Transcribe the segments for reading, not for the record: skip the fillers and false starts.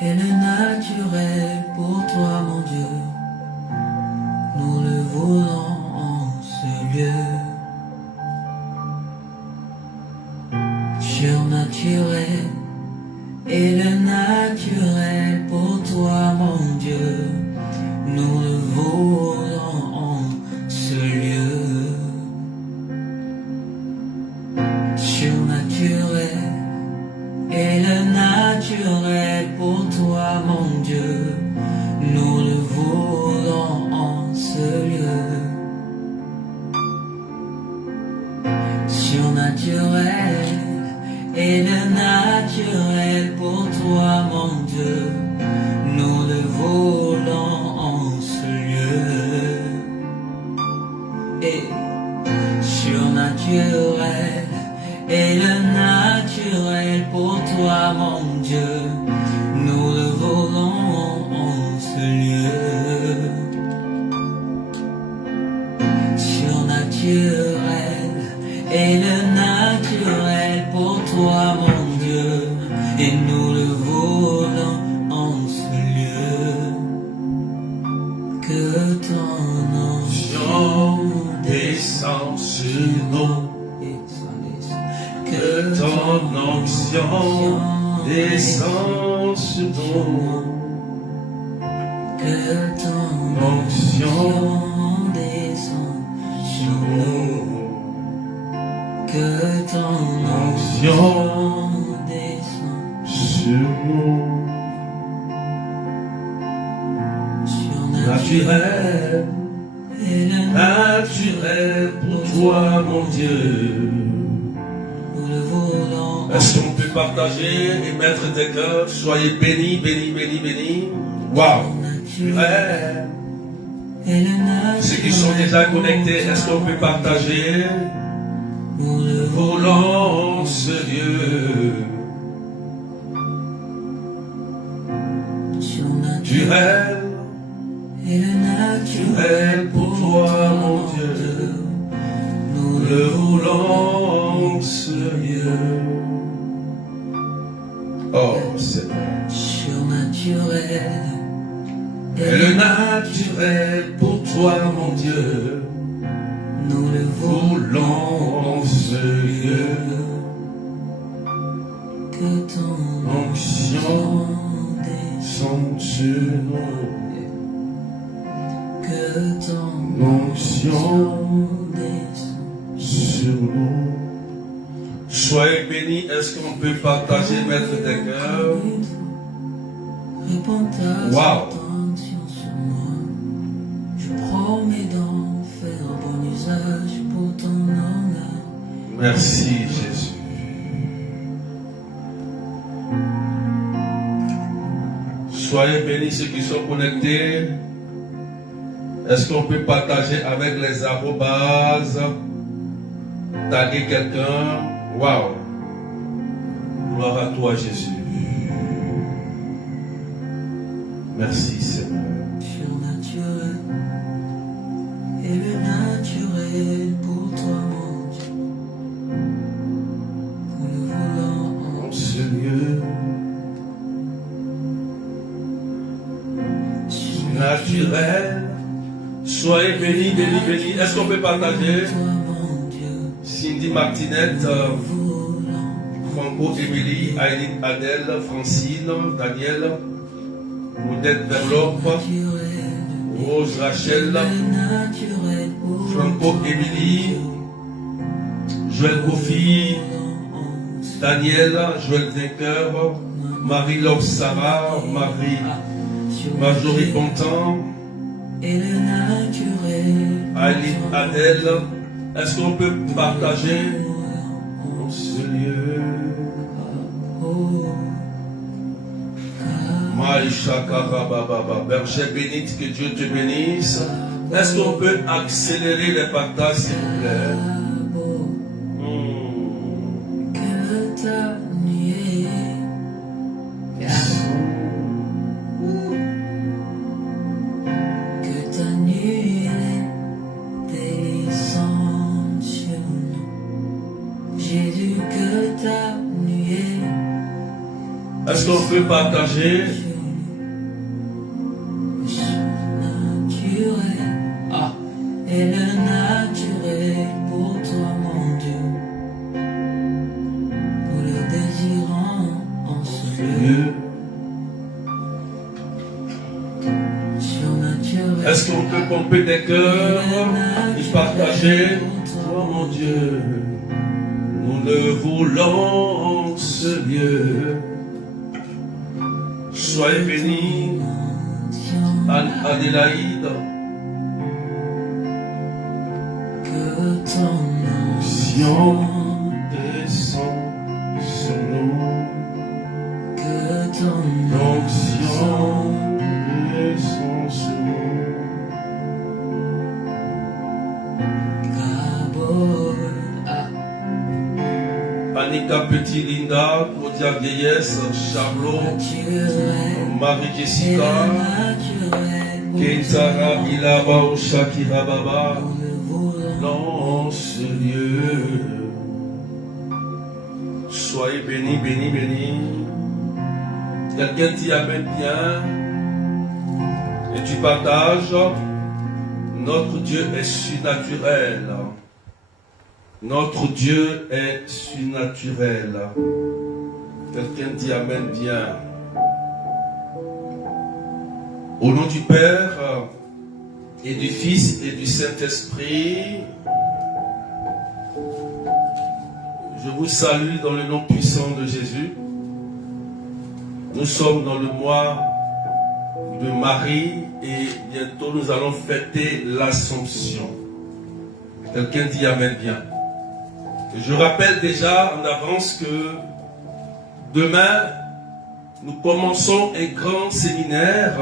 et le naturel pour toi, mon Dieu. Nous le voulons en ce lieu. Surnaturel et le naturel pour toi, mon Dieu. Nous le voulons en ce lieu. Surnaturel et le naturel pour toi, mon Dieu. Nous le voulons en ce lieu. Surnaturel et le naturel pour toi, mon Dieu. Nous le voulons en ce lieu. Et surnaturel et le naturel pour toi, mon Dieu. Nous le voulons en ce lieu. Surnaturel et le naturel pour toi, mon Dieu. Et nous le voulons en ce lieu. Que ton onction descend sur nous. Que ton onction descend sur nous. Que ton onction descend sur nous. Que ton onction descend sur nous. Naturel, et le naturel pour toi, mon Dieu. nous le voulons. Est-ce qu'on peut partager et mettre des cœurs? Soyez bénis, bénis, bénis, bénis. Waouh! Naturel. Et le naturel. Ceux qui sont déjà connectés, est-ce qu'on peut partager? Nous le Voulons ce lieu. Naturel, et le naturel pour toi, mon Dieu. nous Le voulons ce lieu. Oh Seigneur. surnaturel Et le naturel pour toi, mon Dieu. nous le Voulons ce lieu. que ton Onction sont sur nous. que ton Onction descend sur nous. Soyez bénis. Est-ce qu'on peut partager, mettre des cœurs? Réponds ta Wow. attention sur moi. Je promets d'en faire bon usage pour ton honneur. Merci Jésus. Soyez bénis ceux qui sont connectés. Est-ce qu'on peut partager avec les arrobases? Taguer quelqu'un? Waouh! Gloire à toi Jésus. Merci Seigneur. Surnaturel et le naturel pour toi, mon Dieu. Nous le voulons En ce lieu naturel. Soyez bénis, bénis, bénis. Est-ce qu'on peut partager? toi, mon Dieu. Cindy Martinette, Voulons Franco Émilie, Aileen Adèle, Francine, Daniel, Moudette Verlope, naturel, Rose Rachel, naturel pour Franco Émilie, Joël Kofi, Daniel, Joël Vainqueur, Marie-Laure Sarah, Marie Marjorie Bontemps, et le naturel. Aileen Adèle. Est-ce qu'on peut partager dans ce lieu? Maïcha Karababa, berger bénite, que Dieu te bénisse. Est-ce qu'on peut accélérer les partages, s'il vous plaît? Que ta nuée que ta nuée descende sur nous. Jésus, que ta nuée Est-ce qu'on peut partager? Dieu. Surnaturel. Est-ce qu'on peut pomper des cœurs et partager? Toi, mon Dieu, nous le voulons, ce Dieu. Soyez bénis, Adélaïde. Que ton Sion descend sur nous. Que ton Donc Sion descend sur nous. Annika Petit, Linda, Claudia Vieillesse, Charlot, Marie-Jessica, Keitara, Ilaba, Shakira Baba, dans ce lieu. Soyez bénis, bénis, bénis. Quelqu'un dit Amen bien. Et tu partages. Notre Dieu est surnaturel. Notre Dieu est surnaturel. Quelqu'un dit Amen bien. Au nom du Père et du Fils et du Saint-Esprit, je vous salue dans le nom puissant de Jésus. Nous sommes dans le mois de Marie et bientôt nous allons fêter l'Assomption. Quelqu'un dit Amen bien. Et je rappelle déjà en avance que demain, nous commençons un grand séminaire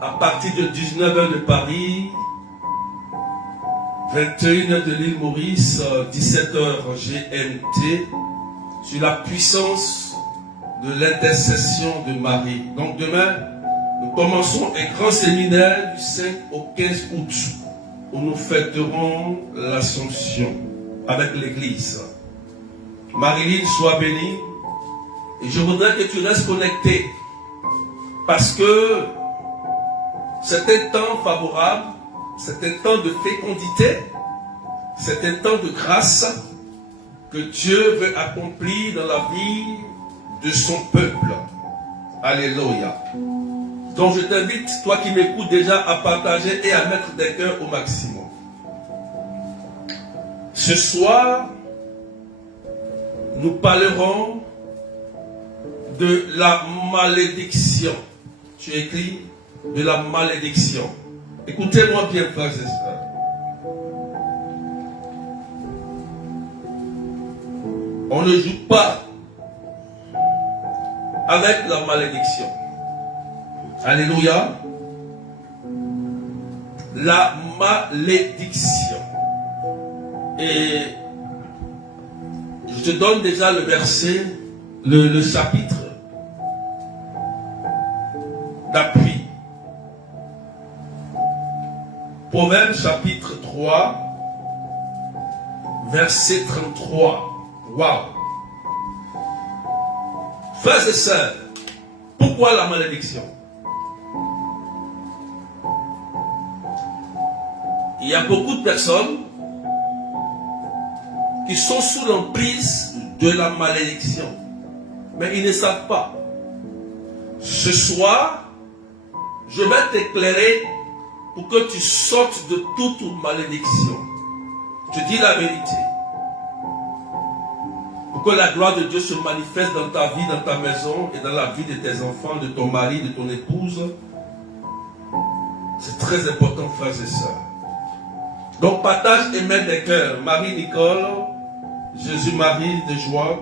à partir de 19h de Paris, 21h de l'île Maurice, 17h GMT, sur la puissance de l'intercession de Marie. Donc demain, nous commençons un grand séminaire du 5 au 15 août, où nous fêterons l'Assomption avec l'Église. Marilyn, sois bénie. Et je voudrais que tu restes connecté. Parce que c'est un temps favorable, c'est un temps de fécondité, c'est un temps de grâce que Dieu veut accomplir dans la vie de son peuple. Alléluia. Donc je t'invite, toi qui m'écoutes déjà, à partager et à mettre des cœurs au maximum. Ce soir, nous parlerons de la malédiction. Tu écris de la malédiction. Écoutez-moi bien, frères et sœurs. On ne joue pas avec la malédiction. Alléluia. La malédiction. Et je te donne déjà le verset, le chapitre d'appui. Proverbe chapitre 3, verset 33. Waouh! Frères et sœurs, pourquoi la malédiction? Il y a beaucoup de personnes qui sont sous l'emprise de la malédiction. Mais ils ne savent pas. Ce soir, je vais t'éclairer pour que tu sortes de toute malédiction. Je dis la vérité. Pour que la gloire de Dieu se manifeste dans ta vie, dans ta maison et dans la vie de tes enfants, de ton mari, de ton épouse. C'est très important, frères et sœurs. Donc partage et mets des cœurs. Marie-Nicole, Jésus-Marie de joie,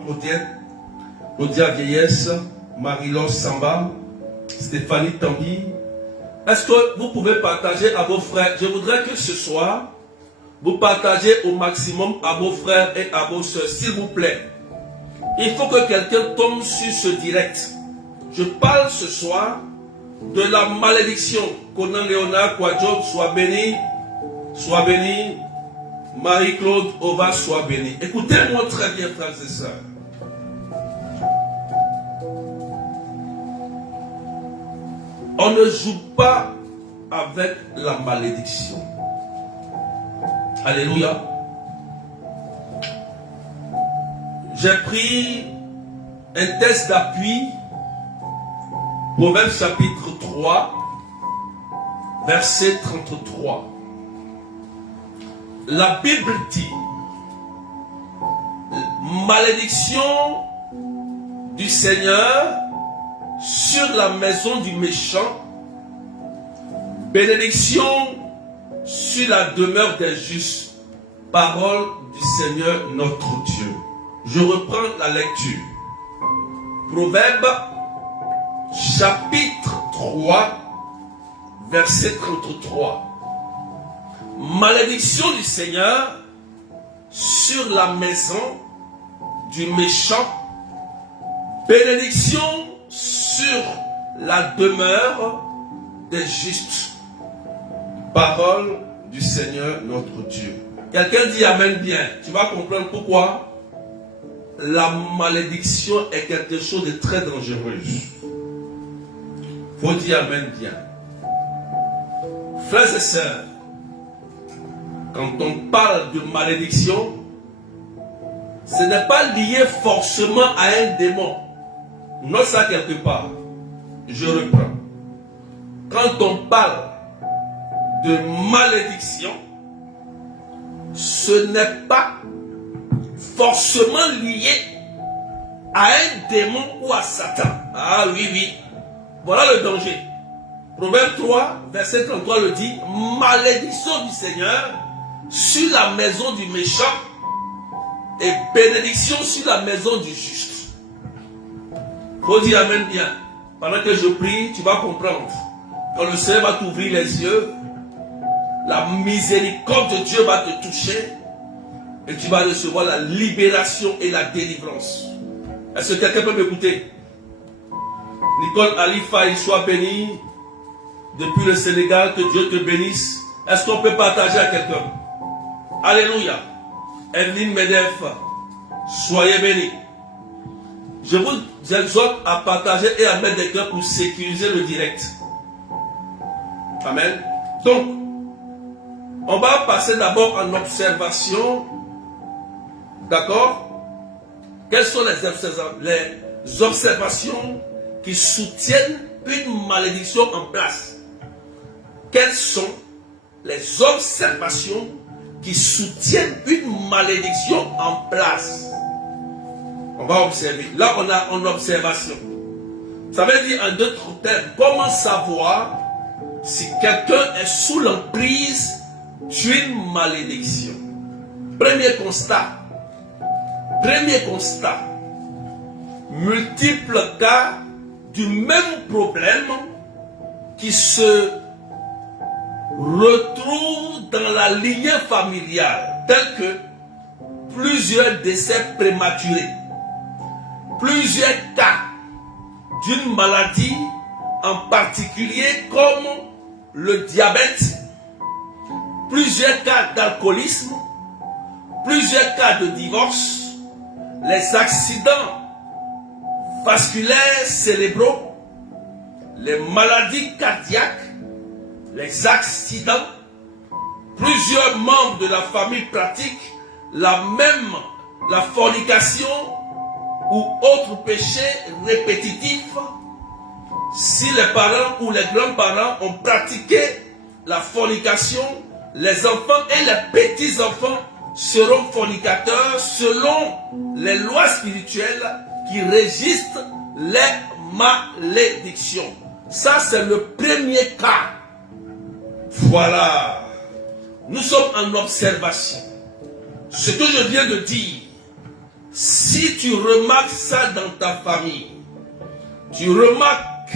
Claudia Vieillesse, Marie-Laure Samba, Stéphanie Tanguy. Est-ce que vous pouvez partager à vos frères? Je voudrais que ce soir, vous partagez au maximum à vos frères et à vos soeurs, s'il vous plaît. Il faut que quelqu'un tombe sur ce direct. Je parle ce soir de la malédiction. Conan Léonard Kwadjo, sois béni. Sois béni. Marie-Claude Ova, sois béni. Écoutez-moi très bien, frères et sœurs. On ne joue pas avec la malédiction. Alléluia. J'ai pris un test d'appui Proverbe chapitre 3, verset 33. La Bible dit, malédiction du Seigneur sur la maison du méchant, bénédiction sur la demeure des justes. Parole du Seigneur notre Dieu. Je reprends la lecture. Proverbe chapitre 3, verset 33. Malédiction du Seigneur sur la maison du méchant, bénédiction sur la demeure des justes. Parole du Seigneur notre Dieu. Quelqu'un dit Amen bien. Tu vas comprendre pourquoi la malédiction est quelque chose de très dangereux. Faut dire Amen bien. Frères et sœurs, quand on parle de malédiction, ce n'est pas lié forcément à un démon. Note ça quelque part. Je reprends. Quand on parle de malédiction, ce n'est pas forcément lié à un démon ou à Satan. Ah oui, oui. Voilà le danger. Proverbe 3, verset 33 le dit. Malédiction du Seigneur sur la maison du méchant et bénédiction sur la maison du juste. Faut dire Amen bien. Pendant que je prie, tu vas comprendre. Quand le Seigneur va t'ouvrir les yeux, la miséricorde de Dieu va te toucher et tu vas recevoir la libération et la délivrance. Est-ce que quelqu'un peut m'écouter? Nicole Alifa, il soit béni depuis le Sénégal, que Dieu te bénisse. Est-ce qu'on peut partager à quelqu'un? Alléluia. Evelyne Medef, soyez bénis. Je vous exhorte à partager et à mettre des cœurs pour sécuriser le direct. Amen. Donc, on va passer d'abord en observation. D'accord? Quelles sont les observations qui soutiennent une malédiction en place? Quelles sont les observations qui soutiennent une malédiction en place? On va observer. Là, on a en observation. Ça veut dire en d'autres termes, comment savoir si quelqu'un est sous l'emprise d'une malédiction? Premier constat. Premier constat. Multiples cas du même problème qui se retrouvent dans la lignée familiale, tel que plusieurs décès prématurés, plusieurs cas d'une maladie en particulier comme le diabète, plusieurs cas d'alcoolisme, plusieurs cas de divorce, les accidents vasculaires cérébraux, les maladies cardiaques, les accidents, plusieurs membres de la famille pratiquent la fornication ou autres péchés répétitifs. Si les parents ou les grands-parents ont pratiqué la fornication, les enfants et les petits-enfants seront fornicateurs selon les lois spirituelles qui régissent les malédictions. Ça, c'est le premier cas. Voilà. Nous sommes en observation. Ce que je viens de dire, si tu remarques ça dans ta famille, tu remarques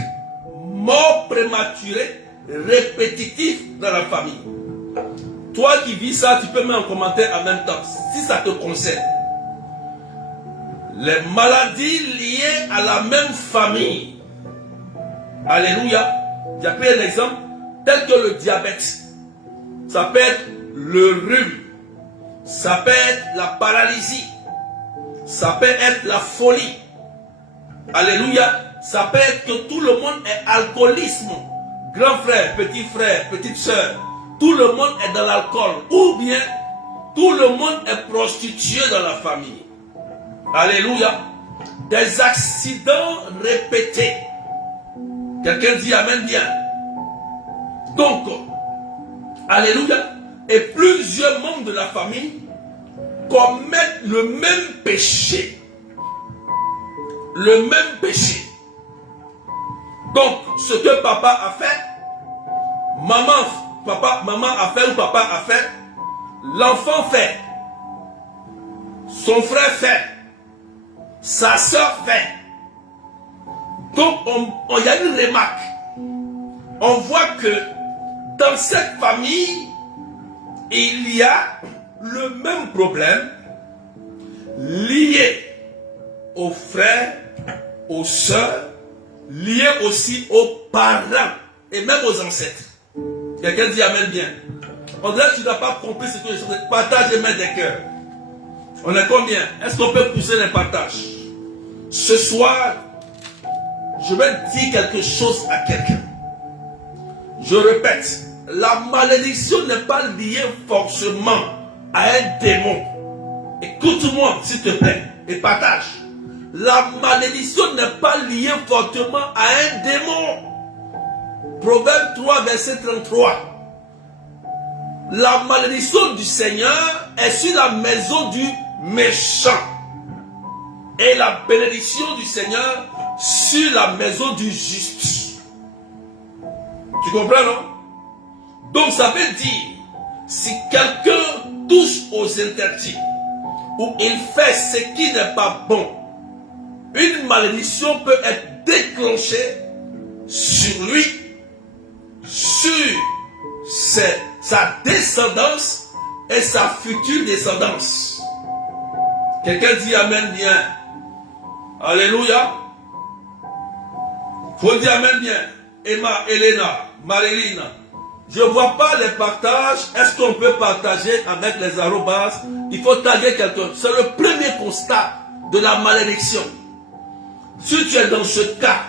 mort prématurée, répétitif dans la famille. Toi qui vis ça, tu peux mettre en commentaire en même temps, si ça te concerne. Les maladies liées à la même famille. Alléluia. J'ai pris un exemple tel que le diabète. Ça peut être le rhume. Ça peut être la paralysie. Ça peut être la folie. Alléluia. Ça peut être que tout le monde est alcoolisme. Grand frère, petite soeur. Tout le monde est dans l'alcool. Ou bien tout le monde est prostitué dans la famille. Alléluia. Des accidents répétés. Quelqu'un dit Amen bien. Donc, alléluia. Et plusieurs membres de la famille commettent le même péché. Le même péché. Donc, ce que papa a fait, maman a fait ou papa a fait, l'enfant fait, son frère fait, sa soeur fait. Donc, il y a une remarque. On voit que dans cette famille, il y a le même problème lié aux frères, aux sœurs, lié aussi aux parents et même aux ancêtres. Quelqu'un dit Amen bien. On dirait que tu n'as pas compris ce que je dis. Partage et main des cœurs. On est combien? Est-ce qu'on peut pousser les partages? Ce soir, je vais dire quelque chose à quelqu'un. Je répète, la malédiction n'est pas liée forcément à un démon. Écoute-moi s'il te plaît et partage. La malédiction n'est pas liée fortement à un démon. Proverbe 3, verset 33. La malédiction du Seigneur est sur la maison du méchant. Et la bénédiction du Seigneur sur la maison du juste. Tu comprends, non? Donc ça veut dire, si quelqu'un touche aux interdits, ou il fait ce qui n'est pas bon, une malédiction peut être déclenchée sur lui, sur sa descendance et sa future descendance. Quelqu'un dit Amen bien. Alléluia. Faut dire Amen bien. Emma, Elena, Marilyn. Je ne vois pas les partages. Est-ce qu'on peut partager avec les arrobas? Il faut taguer quelqu'un. C'est le premier constat de la malédiction. Si tu es dans ce cas,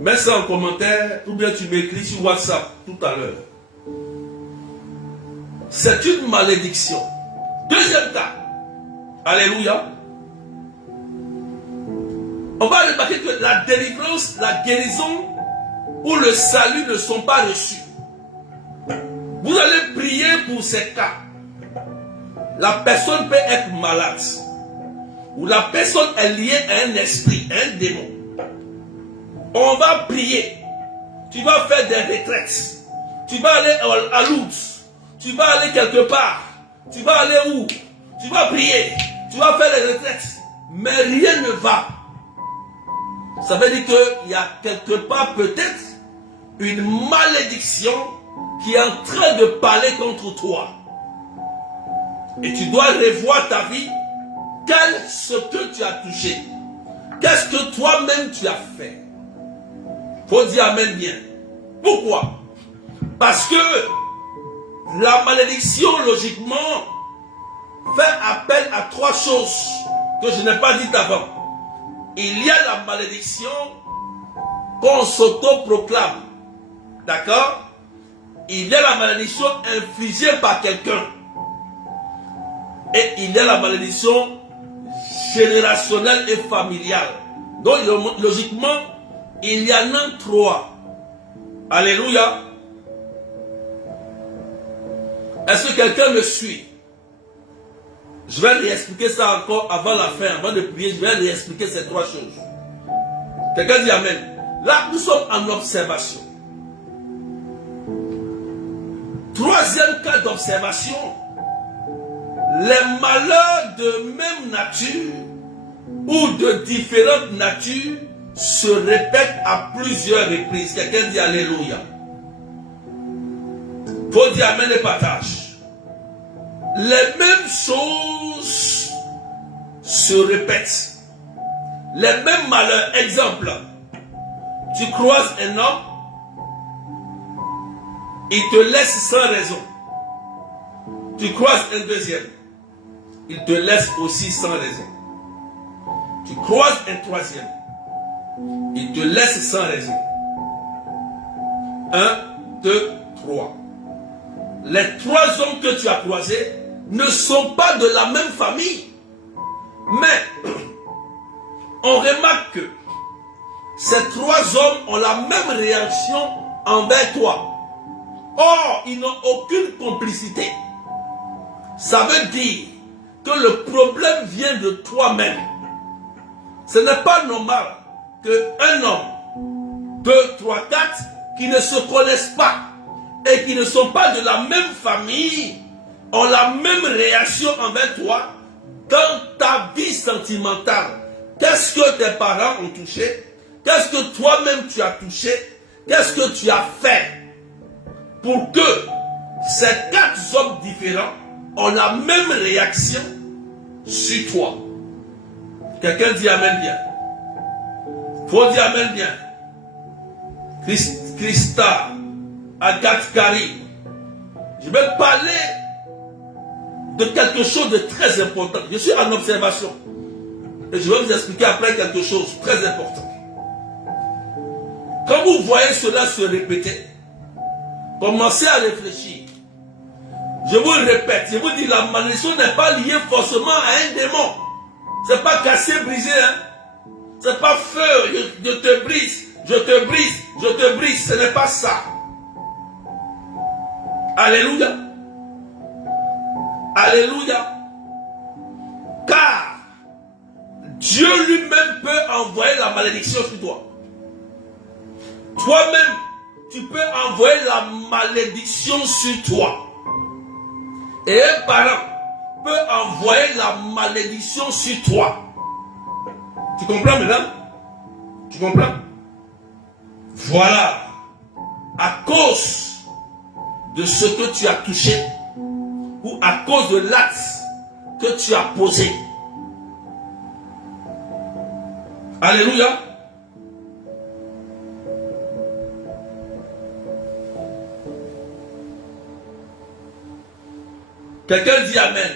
mets ça en commentaire ou bien tu m'écris sur WhatsApp tout à l'heure. C'est une malédiction. Deuxième cas. Alléluia. On va remarquer que la délivrance, la guérison ou le salut ne sont pas reçus. Vous allez prier pour ces cas. La personne peut être malade. Ou la personne est liée à un esprit, à un démon. On va prier. Tu vas faire des retraites. Tu vas aller à Lourdes. Tu vas aller quelque part. Tu vas aller où? Tu vas prier. Tu vas faire les retraites. Mais rien ne va. Ça veut dire qu'il y a quelque part peut-être une malédiction qui est en train de parler contre toi. Et tu dois revoir ta vie. Qu'est-ce que tu as touché? Qu'est-ce que toi-même tu as fait? Faut dire Amen bien. Pourquoi? Parce que la malédiction, logiquement, fait appel à trois choses que je n'ai pas dites avant. Il y a la malédiction qu'on s'auto-proclame. D'accord? Il y a la malédiction infligée par quelqu'un. Et il y a la malédiction générationnelle et familiale. Donc, logiquement, il y en a trois. Alléluia. Est-ce que quelqu'un me suit? Je vais réexpliquer ça encore avant la fin, avant de prier, je vais réexpliquer ces trois choses. Quelqu'un dit Amen. Là, nous sommes en observation. Troisième cas d'observation. Les malheurs de même nature ou de différentes natures se répètent à plusieurs reprises. Quelqu'un dit Alléluia. Faut dire Amen et partage. Les mêmes choses se répètent. Les mêmes malheurs. Exemple, tu croises un homme, il te laisse sans raison. Tu croises un deuxième, il te laisse aussi sans raison. Tu croises un troisième, il te laisse sans raison. 1, 2, 3. Les trois hommes que tu as croisés ne sont pas de la même famille, Mais, on remarque que ces trois hommes ont la même réaction envers toi. Or, ils n'ont aucune complicité. Ça veut dire que le problème vient de toi-même. Ce n'est pas normal qu'un homme, 2, 3, 4, qui ne se connaissent pas et qui ne sont pas de la même famille, ont la même réaction envers toi dans ta vie sentimentale. Qu'est-ce que tes parents ont touché? Qu'est-ce que toi-même tu as touché? Qu'est-ce que tu as fait pour que ces quatre hommes différents ont la même réaction sur toi? Quelqu'un dit Amen bien. Faut dire Amen bien. Christa, Agathe, Karine. Je vais parler de quelque chose de très important. Je suis en observation. Et je vais vous expliquer après quelque chose de très important. Quand vous voyez cela se répéter, commencez à réfléchir. Je vous le répète, je vous dis, la malédiction n'est pas liée forcément à un démon. C'est pas cassé, brisé, hein. C'est pas feu, je te brise, je te brise, je te brise. Ce n'est pas ça. Alléluia. Alléluia. Car Dieu lui-même peut envoyer la malédiction sur toi. Toi-même, tu peux envoyer la malédiction sur toi. Et un parent peut envoyer la malédiction sur toi. Tu comprends, mesdames? Tu comprends? Voilà. À cause de ce que tu as touché ou à cause de l'acte que tu as posé. Alléluia. Quelqu'un dit Amen.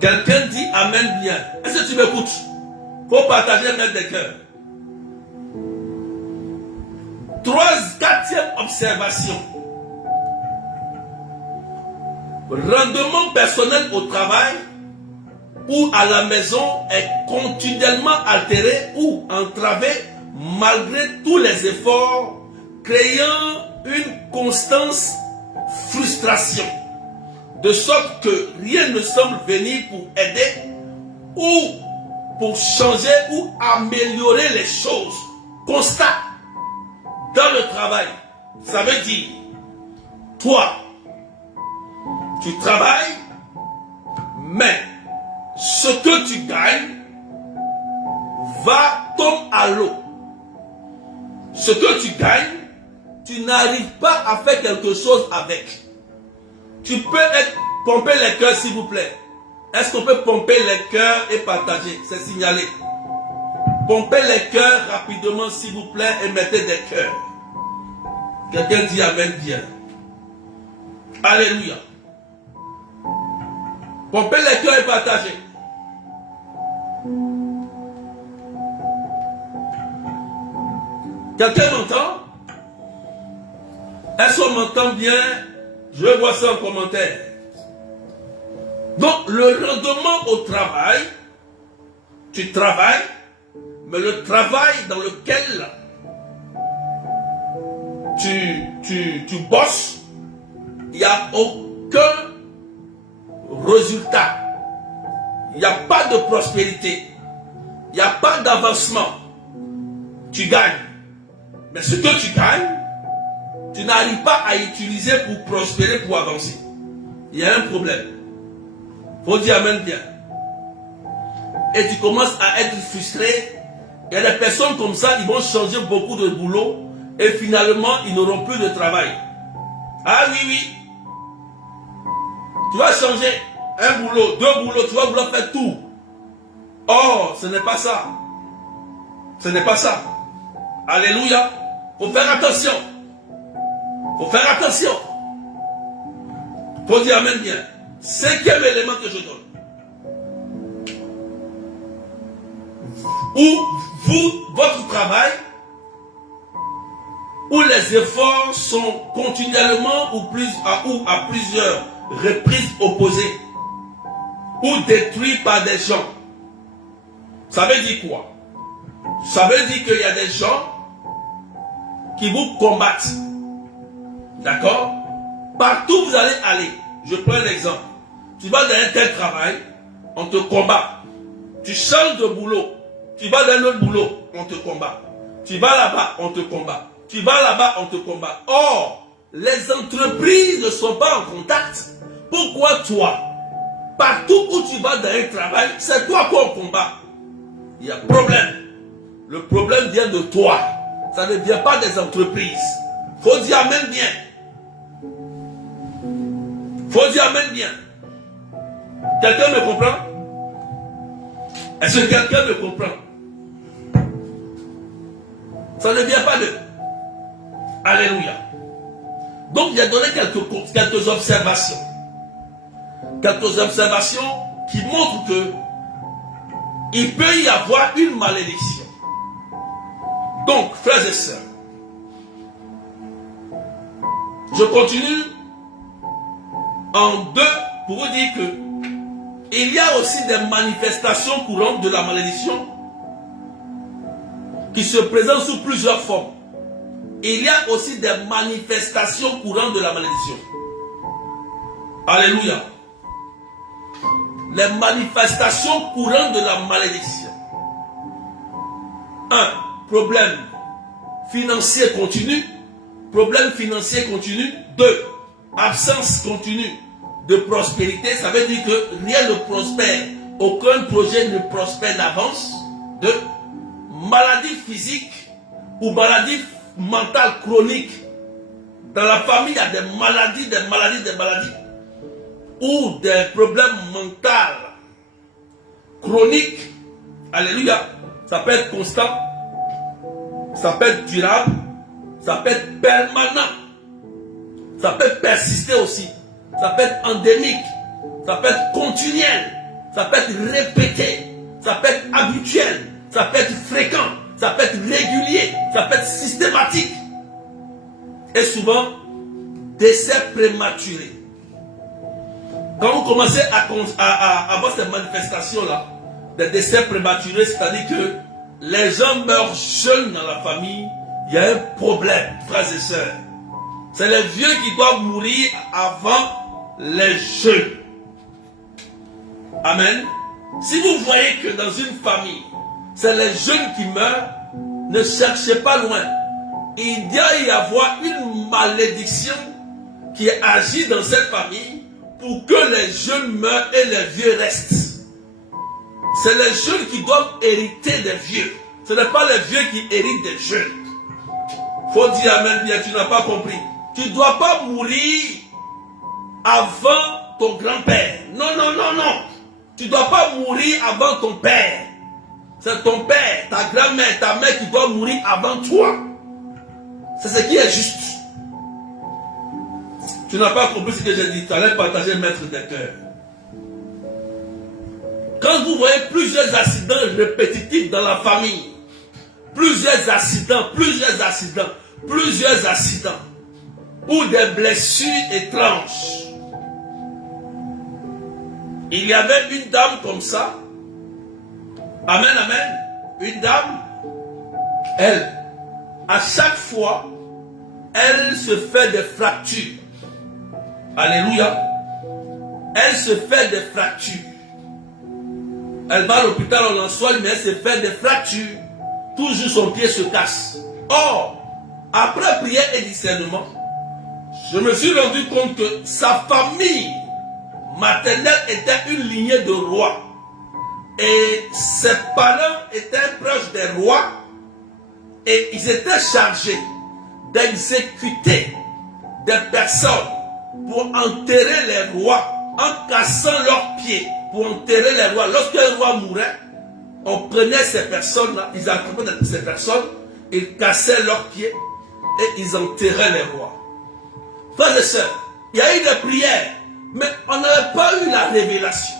Quelqu'un dit Amen bien. Est-ce que tu m'écoutes? Il faut partager, mettre des cœurs. Quatrième observation. Rendement personnel au travail ou à la maison est continuellement altéré ou entravé malgré tous les efforts, créant une constante frustration. De sorte que rien ne semble venir pour aider ou pour changer ou améliorer les choses. Constat dans le travail. Ça veut dire, toi, tu travailles, mais ce que tu gagnes tombe à l'eau. Ce que tu gagnes, tu n'arrives pas à faire quelque chose avec. Tu peux pomper les cœurs, s'il vous plaît. Est-ce qu'on peut pomper les cœurs et partager? C'est signalé. Pompez les cœurs rapidement, s'il vous plaît, et mettez des cœurs. Quelqu'un dit Amen bien. Alléluia. Pompez les cœurs et partagez. Quelqu'un m'entend? Est-ce qu'on m'entend bien? Je vais voir ça en commentaire. Donc, le rendement au travail, tu travailles, mais le travail dans lequel tu bosses, il n'y a aucun résultat. Il n'y a pas de prospérité. Il n'y a pas d'avancement. Tu gagnes. Mais ce que tu gagnes, tu n'arrives pas à utiliser pour prospérer, pour avancer. Il y a un problème. Il faut dire Amen bien. Et tu commences à être frustré. Il y a des personnes comme ça, ils vont changer beaucoup de boulot et finalement, ils n'auront plus de travail. Ah oui, oui. Tu vas changer un boulot, deux boulots, tu vas vouloir faire tout. Or, ce n'est pas ça. Ce n'est pas ça. Alléluia. Il faut faire attention. Il faut faire attention. Il faut dire Amen bien. Cinquième élément que je donne. Ou votre travail, où les efforts sont continuellement ou à plusieurs reprises opposées, ou détruit par des gens. Ça veut dire quoi? Ça veut dire qu'il y a des gens qui vous combattent. D'accord? Partout où vous allez aller, je prends un exemple. Tu vas dans un tel travail, on te combat. Tu changes de boulot, tu vas dans un autre boulot, on te combat. Tu vas là-bas, on te combat. Tu vas là-bas, on te combat. Or, les entreprises ne sont pas en contact. Pourquoi toi, partout où tu vas dans un travail, c'est toi qu'on combat? Il y a problème. Le problème vient de toi. Ça ne vient pas des entreprises. Faut dire amen bien. Faut dire amen bien. Quelqu'un me comprend? Est-ce que quelqu'un me comprend? Ça ne vient pas d'eux. Alléluia. Donc il a donné quelques observations. Quelques observations qui montrent que il peut y avoir une malédiction. Donc, frères et sœurs, je continue en 2 pour vous dire que il y a aussi des manifestations courantes de la malédiction qui se présentent sous plusieurs formes. Il y a aussi des manifestations courantes de la malédiction. Alléluia. Les manifestations courantes de la malédiction. 1. Problème financier continu. Problème financier continu. 2. Absence continue de prospérité. Ça veut dire que rien ne prospère. Aucun projet ne prospère d'avance. 2. Maladie physique ou maladie mentale chronique. Dans la famille, il y a des maladies. Ou des problèmes mentaux chroniques. Alléluia. Ça peut être constant. Ça peut être durable. Ça peut être permanent. Ça peut persister aussi. Ça peut être endémique. Ça peut être continuel. Ça peut être répété. Ça peut être habituel. Ça peut être fréquent. Ça peut être régulier. Ça peut être systématique. Et souvent, décès prématuré. Quand vous commencez à avoir ces manifestations-là, des décès prématurés, c'est-à-dire que les gens meurent jeunes dans la famille, il y a un problème, frères et sœurs. C'est les vieux qui doivent mourir avant les jeunes. Amen. Si vous voyez que dans une famille, c'est les jeunes qui meurent, ne cherchez pas loin. Il doit y avoir une malédiction qui agit dans cette famille pour que les jeunes meurent et les vieux restent. C'est les jeunes qui doivent hériter des vieux. Ce n'est pas les vieux qui héritent des jeunes. Faut dire amen bien, tu n'as pas compris. Tu ne dois pas mourir avant ton grand-père. Non, non, non, non. Tu ne dois pas mourir avant ton père. C'est ton père, ta grand-mère, ta mère qui doit mourir avant toi. C'est ce qui est juste. Tu n'as pas compris ce que j'ai dit. Tu allais partager maître des cœurs. Quand vous voyez plusieurs accidents répétitifs dans la famille, plusieurs accidents, ou des blessures étranges. Il y avait une dame comme ça. Amen, amen. Une dame, elle, à chaque fois, elle se fait des fractures. Alléluia. Elle se fait des fractures. Elle va à l'hôpital, on en soigne, mais elle se fait des fractures. Toujours son pied se casse. Or, après prière et discernement, je me suis rendu compte que sa famille maternelle était une lignée de rois. Et ses parents étaient proches des rois. Et ils étaient chargés d'exécuter des personnes pour enterrer les rois en cassant leurs pieds. Pour enterrer les rois. Lorsqu'un roi mourait, on prenait ces personnes-là, ils accompagnaient ces personnes, ils cassaient leurs pieds et ils enterraient les rois. Frères et sœurs, il y a eu des prières, mais on n'avait pas eu la révélation.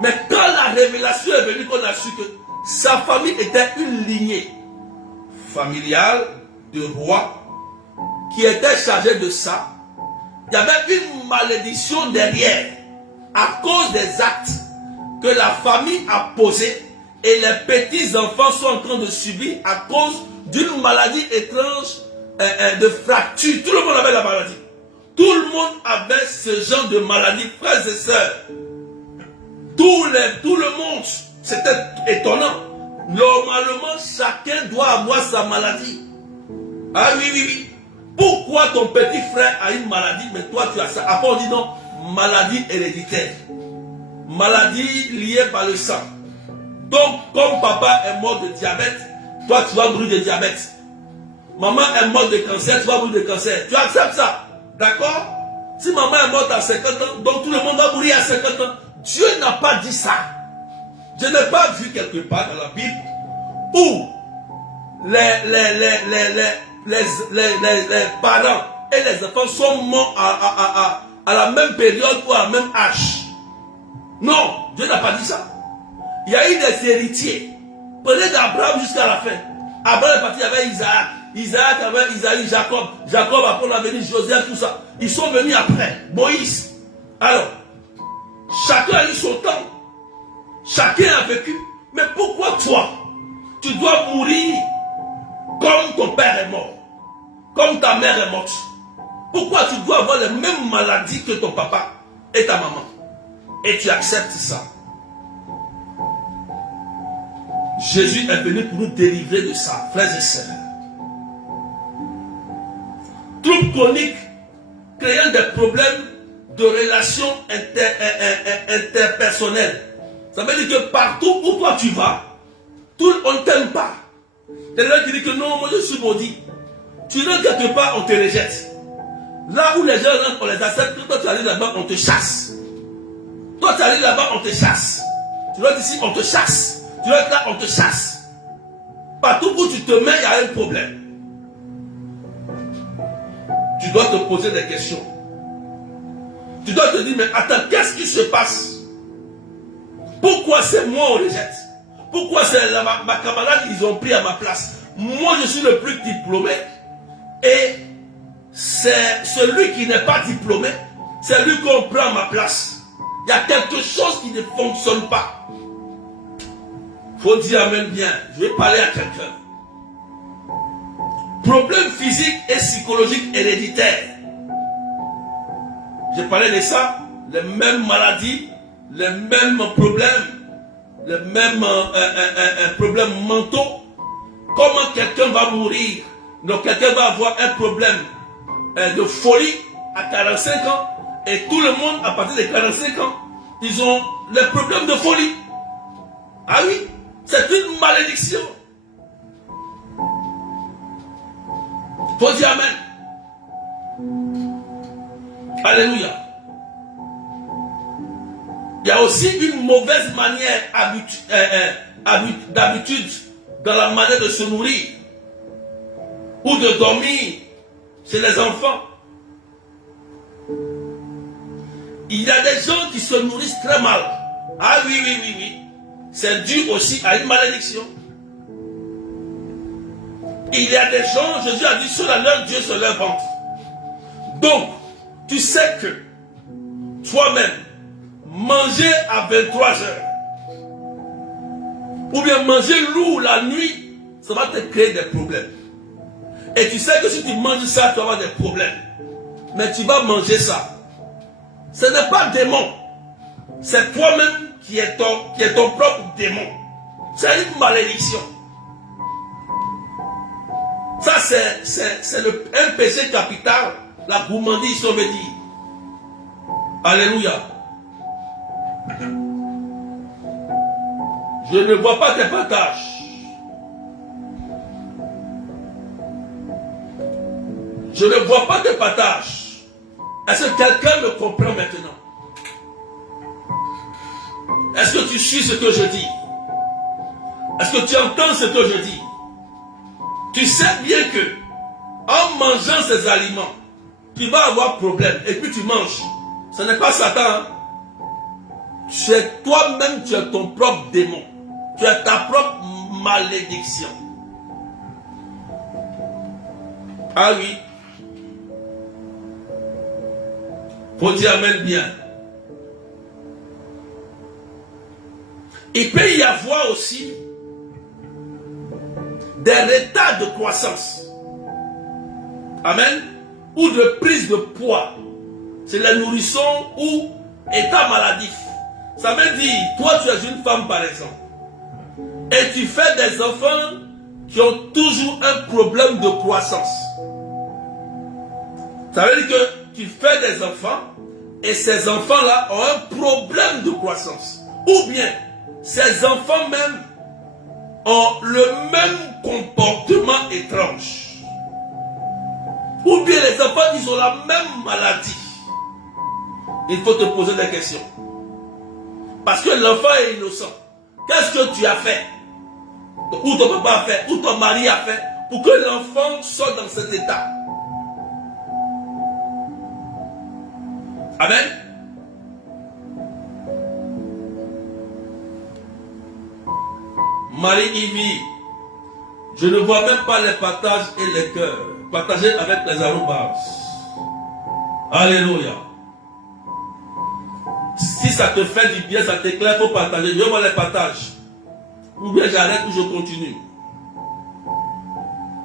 Mais quand la révélation est venue, qu'on a su que sa famille était une lignée familiale de rois qui était chargée de ça, il y avait une malédiction derrière à cause des actes que la famille a posé et les petits-enfants sont en train de subir à cause d'une maladie étrange de fracture. Tout le monde avait la maladie. Tout le monde avait ce genre de maladie, frères et sœurs. Tout le monde, c'était étonnant. Normalement, chacun doit avoir sa maladie. Ah oui, oui, oui. Pourquoi ton petit frère a une maladie, mais toi tu as ça? Après on dit non, maladie héréditaire. Maladie liée par le sang. Donc, comme papa est mort de diabète, toi tu vas mourir de diabète. Maman est morte de cancer, tu vas mourir de cancer. Tu acceptes ça? D'accord? Si maman est morte à 50 ans, donc tout le monde va mourir à 50 ans. Dieu n'a pas dit ça. Je n'ai pas vu quelque part dans la Bible où les parents et les enfants sont morts à la même période ou à la même âge. Non, Dieu n'a pas dit ça. Il y a eu des héritiers. Prenez d'Abraham jusqu'à la fin. Abraham est parti avec Isaac. Isaac avec Isaïe, Jacob. Jacob après on a venu Joseph, tout ça. Ils sont venus après. Moïse. Alors, chacun a eu son temps. Chacun a vécu. Mais pourquoi toi, tu dois mourir comme ton père est mort, comme ta mère est morte? Pourquoi tu dois avoir les mêmes maladies que ton papa et ta maman? Et tu acceptes ça. Jésus est venu pour nous délivrer de ça, frères et sœurs. Troubles chroniques créant des problèmes de relations interpersonnelles. Ça veut dire que partout où toi tu vas, on ne t'aime pas. Il y a des gens qui disent que non, moi je suis maudit. Tu rentres quelque part, on te rejette. Là où les gens rentrent, on les accepte. Toi tu arrives là-bas, on te chasse. Toi tu arrives là-bas, on te chasse. Tu rentres ici, on te chasse. Tu rentres là, on te chasse. Partout où tu te mets, il y a un problème. Tu dois te poser des questions. Tu dois te dire, mais attends, qu'est-ce qui se passe? Pourquoi c'est moi on rejette? Pourquoi c'est ma camarade qu'ils ont pris à ma place? Moi je suis le plus diplômé et c'est celui qui n'est pas diplômé, c'est lui qu'on prend à ma place. Il y a quelque chose qui ne fonctionne pas. Faut dire amen bien. Je vais parler à quelqu'un. Problèmes physiques et psychologiques héréditaires. J'ai parlé de ça. Les mêmes maladies, les mêmes problèmes, les mêmes problèmes mentaux. Comment quelqu'un va mourir? Donc quelqu'un va avoir un problème de folie à 45 ans. Et tout le monde, à partir de 45 ans, ils ont les problèmes de folie. Ah oui, c'est une malédiction. Faut dire amen. Alléluia. Il y a aussi une mauvaise manière d'habitude dans la manière de se nourrir ou de dormir chez les enfants. Il y a des gens qui se nourrissent très mal. Ah oui, oui, oui, oui. C'est dû aussi à une malédiction. Il y a des gens, Jésus a dit, ceux-là, leur Dieu se leur ventre. Donc, tu sais que toi-même, manger à 23 heures, ou bien manger lourd la nuit, ça va te créer des problèmes. Et tu sais que si tu manges ça, tu vas avoir des problèmes. Mais tu vas manger ça. Ce n'est pas démon. C'est toi-même qui est ton propre démon. C'est une malédiction. Ça, c'est un péché capital. La gourmandise, on veut dire. Alléluia. Je ne vois pas tes partages. Je ne vois pas tes partages. Est-ce que quelqu'un me comprend maintenant? Est-ce que tu suis ce que je dis? Est-ce que tu entends ce que je dis? Tu sais bien que en mangeant ces aliments, tu vas avoir problème et puis tu manges. Ce n'est pas Satan. Hein? Tu es toi-même, tu es ton propre démon. Tu es ta propre malédiction. Ah oui. Faut dire amen bien. Il peut y avoir aussi des retards de croissance. Amen. Ou de prise de poids. C'est les nourrissons ou état maladif. Ça veut dire, toi tu es une femme par exemple. Et tu fais des enfants qui ont toujours un problème de croissance. Ça veut dire que tu fais des enfants et ces enfants-là ont un problème de croissance. Ou bien, ces enfants même ont le même comportement étrange. Ou bien les enfants, ils ont la même maladie. Il faut te poser des questions. Parce que l'enfant est innocent. Qu'est-ce que tu as fait? Ou ton papa a fait, ou ton mari a fait, pour que l'enfant soit dans cet état? Amen. Marie-Yvie, je ne vois même pas les partages et les cœurs. Partagez avec les arrobas. Alléluia. Si ça te fait du bien, ça t'éclaire, il faut partager. Je vois les partages. Ou bien j'arrête ou je continue.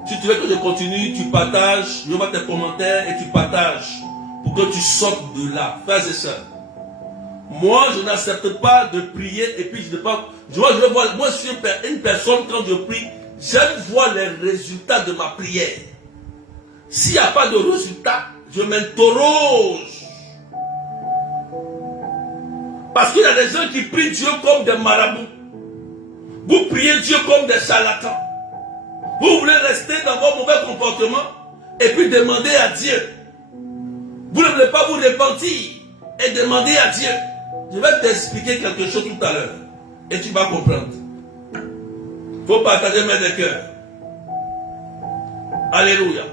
Si tu veux que je continue, tu partages, je vois tes commentaires et tu partages pour que tu sortes de là. Frères et sœurs. Moi, je n'accepte pas de prier et puis je ne pas. Moi, je suis une personne, quand je prie, j'aime voir les résultats de ma prière. S'il n'y a pas de résultat, je m'interroge. Parce qu'il y a des gens qui prient Dieu comme des marabouts. Vous priez Dieu comme des charlatans. Vous voulez rester dans vos mauvais comportements et puis demander à Dieu. Vous ne voulez pas vous repentir et demander à Dieu. Je vais t'expliquer quelque chose tout à l'heure et tu vas comprendre. Il faut partager mes cœurs. Alléluia.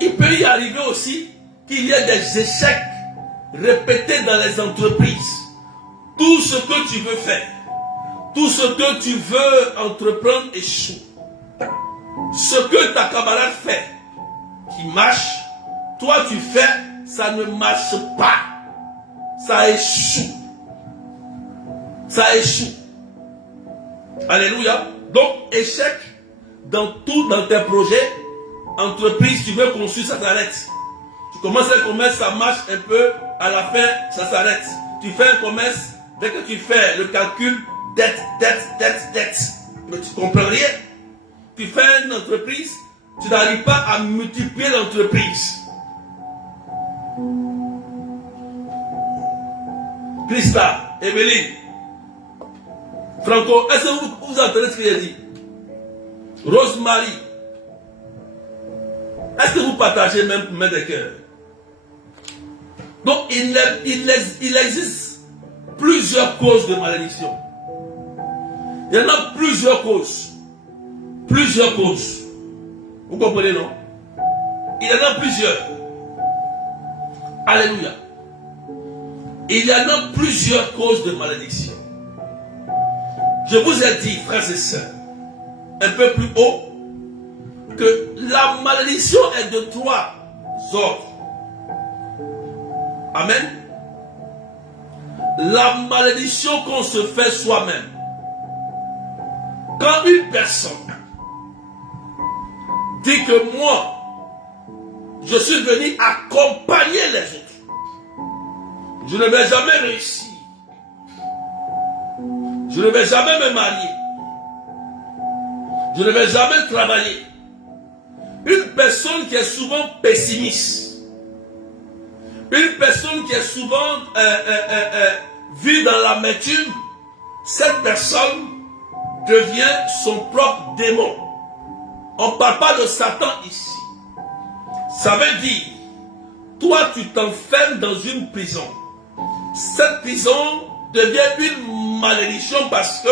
Il peut y arriver aussi qu'il y ait des échecs répétés dans les entreprises. Tout ce que tu veux faire, tout ce que tu veux entreprendre échoue. Ce que ta camarade fait, qui marche, toi tu fais, ça ne marche pas. Ça échoue. Ça échoue. Alléluia. Donc, échec dans tes projets, entreprise, tu veux construire, ça s'arrête. Tu commences un commerce, ça marche un peu, à la fin, ça s'arrête. Tu fais un commerce, dès que tu fais le calcul, dette. Mais tu ne comprends rien. Tu fais une entreprise, tu n'arrives pas à multiplier l'entreprise. Christa, Emeline, Franco, est-ce que vous entendez ce que j'ai dit? Rosemary, est-ce que vous partagez même pour mettre des cœurs? Donc, il existe plusieurs causes de malédiction. Il y en a plusieurs causes. Plusieurs causes. Vous comprenez, non? Il y en a plusieurs. Alléluia. Il y en a plusieurs causes de malédiction. Je vous ai dit, frères et sœurs, un peu plus haut, que la malédiction est de 3 ordres. Amen. La malédiction qu'on se fait soi-même. Quand une personne dit que moi, je suis venu accompagner les autres, je ne vais jamais réussir, je ne vais jamais me marier, je ne vais jamais travailler. Une personne qui est souvent pessimiste, une personne qui est souvent vue dans l'amertume, cette personne devient son propre démon. On ne parle pas de Satan ici. Ça veut dire, toi tu t'enfermes dans une prison. Cette prison devient une malédiction parce que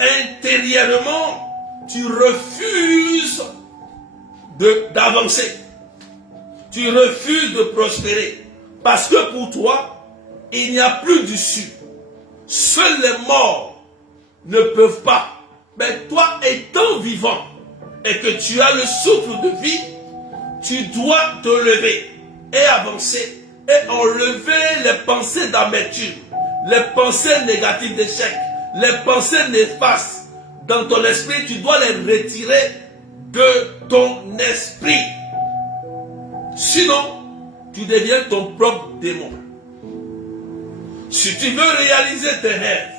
intérieurement, tu refuses d'avancer. Tu refuses de prospérer. Parce que pour toi, il n'y a plus d'issue. Seuls les morts ne peuvent pas. Mais toi étant vivant et que tu as le souffle de vie, tu dois te lever et avancer et enlever les pensées d'amertume, les pensées négatives d'échec, les pensées néfastes dans ton esprit, tu dois les retirer de ton esprit. Sinon, tu deviens ton propre démon. Si tu veux réaliser tes rêves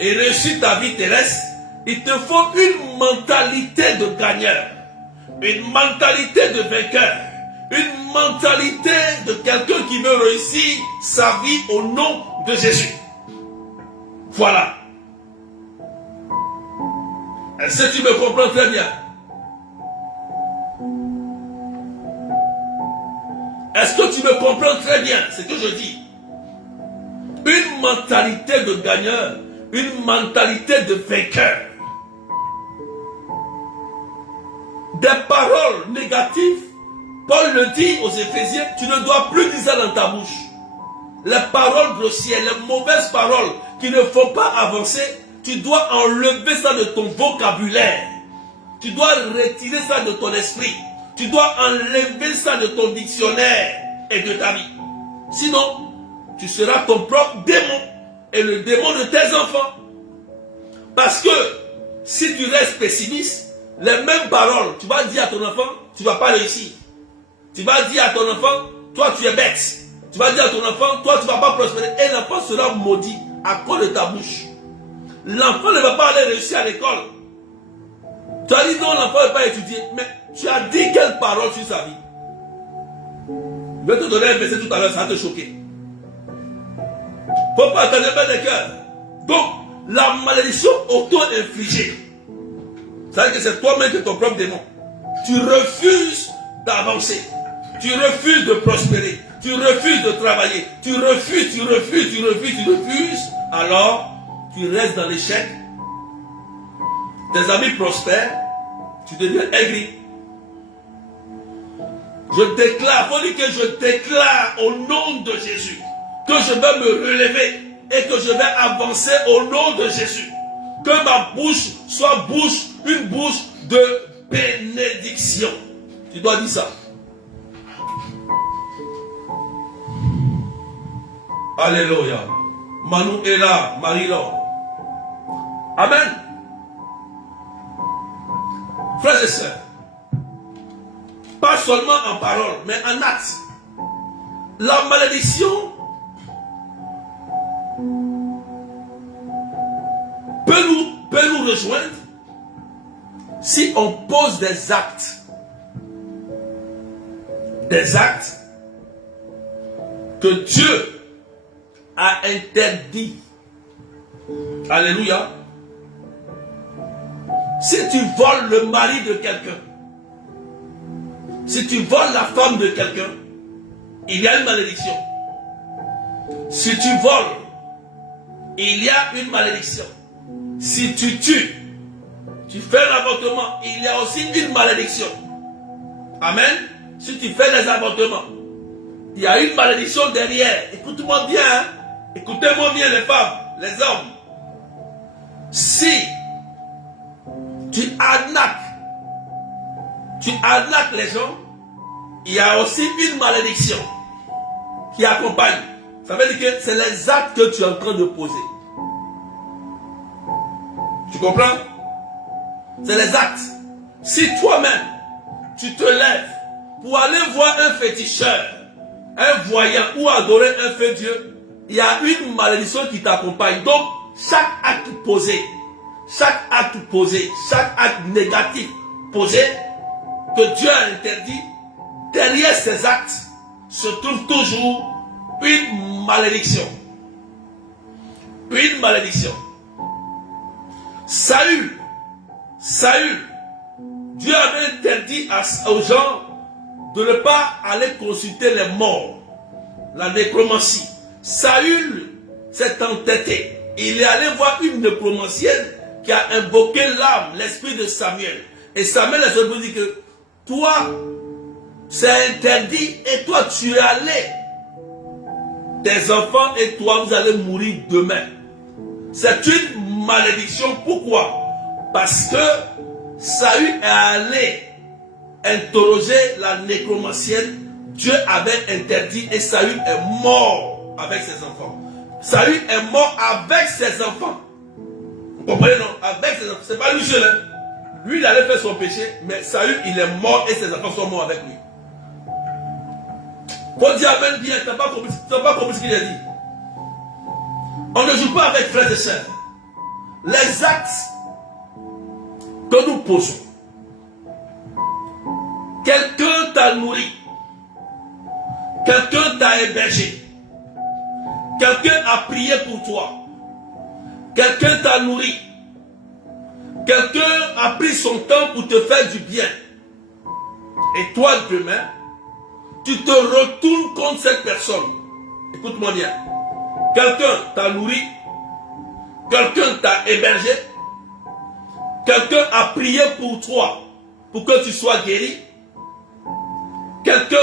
et réussir ta vie terrestre, il te faut une mentalité de gagneur, une mentalité de vainqueur, une mentalité de quelqu'un qui veut réussir sa vie au nom de Jésus. Voilà. Est-ce que tu me comprends très bien? Est-ce que tu me comprends très bien ce que je dis? Une mentalité de gagneur, une mentalité de vainqueur. Des paroles négatives, Paul le dit aux Éphésiens, tu ne dois plus dire ça dans ta bouche. Les paroles grossières, les mauvaises paroles qui ne font pas avancer, tu dois enlever ça de ton vocabulaire. Tu dois retirer ça de ton esprit. Tu dois enlever ça de ton dictionnaire et de ta vie. Sinon, tu seras ton propre démon et le démon de tes enfants. Parce que si tu restes pessimiste, les mêmes paroles, tu vas dire à ton enfant, tu ne vas pas réussir. Tu vas dire à ton enfant, toi tu es bête. Tu vas dire à ton enfant, toi tu ne vas pas prospérer. Et l'enfant sera maudit à cause de ta bouche. L'enfant ne va pas aller réussir à l'école. Tu as dit non, l'enfant ne va pas étudier. Mais tu as dit quelle parole sur sa vie? Je vais te donner un verset tout à l'heure, ça va te choquer. Il ne faut pas attendre le des cœurs. Donc, la malédiction auto-infligée, c'est-à-dire que c'est toi-même qui es ton propre démon. Tu refuses d'avancer. Tu refuses de prospérer. Tu refuses de travailler. Tu refuses. Alors, tu restes dans l'échec. Tes amis prospèrent. Tu deviens aigri. Je déclare, il faut dire que je déclare au nom de Jésus que je vais me relever et que je vais avancer au nom de Jésus. Que ma bouche soit une bouche de bénédiction. Tu dois dire ça. Alléluia. Manu est là, Marie-Laure. Amen. Frères et sœurs, pas seulement en parole, mais en acte. La malédiction peut nous rejoindre si on pose des actes. Des actes que Dieu a interdits. Alléluia. Si tu voles le mari de quelqu'un, si tu voles la femme de quelqu'un, il y a une malédiction. Si tu voles, il y a une malédiction. Si tu tues, tu fais un avortement, il y a aussi une malédiction. Amen. Si tu fais des avortements, il y a une malédiction derrière. Écoute-moi bien, hein? Écoutez-moi bien les femmes, les hommes. Si tu arnaques les gens, il y a aussi une malédiction qui accompagne. Ça veut dire que c'est les actes que tu es en train de poser. Tu comprends? C'est les actes. Si toi-même, tu te lèves pour aller voir un féticheur, un voyant ou adorer un feu Dieu, il y a une malédiction qui t'accompagne. Donc, chaque acte posé, chaque acte négatif posé, que Dieu a interdit, derrière ces actes se trouve toujours une malédiction. Une malédiction. Saül, Dieu avait interdit aux gens de ne pas aller consulter les morts, la nécromancie. Saül s'est entêté. Il est allé voir une nécromancienne qui a invoqué l'âme, l'esprit de Samuel. Et Samuel a dit que toi, c'est interdit et toi tu es allé. Tes enfants et toi, vous allez mourir demain. C'est une malédiction. Pourquoi? Parce que Saül est allé interroger la nécromancienne. Dieu avait interdit et Saül est mort avec ses enfants. Saül est mort avec ses enfants. Vous comprenez, non? Avec ses enfants. C'est pas lui seul. Hein? Lui, il allait faire son péché, mais Saül, il est mort et ses enfants sont morts avec lui. Faut dire amen bien, tu n'as pas compris ce qu'il a dit. On ne joue pas avec frères et sœurs. Les actes que nous posons. Quelqu'un t'a nourri. Quelqu'un t'a hébergé. Quelqu'un a prié pour toi. Quelqu'un t'a nourri. Quelqu'un a pris son temps pour te faire du bien. Et toi, demain, tu te retournes contre cette personne. Écoute-moi bien. Quelqu'un t'a nourri. Quelqu'un t'a hébergé. Quelqu'un a prié pour toi, pour que tu sois guéri. Quelqu'un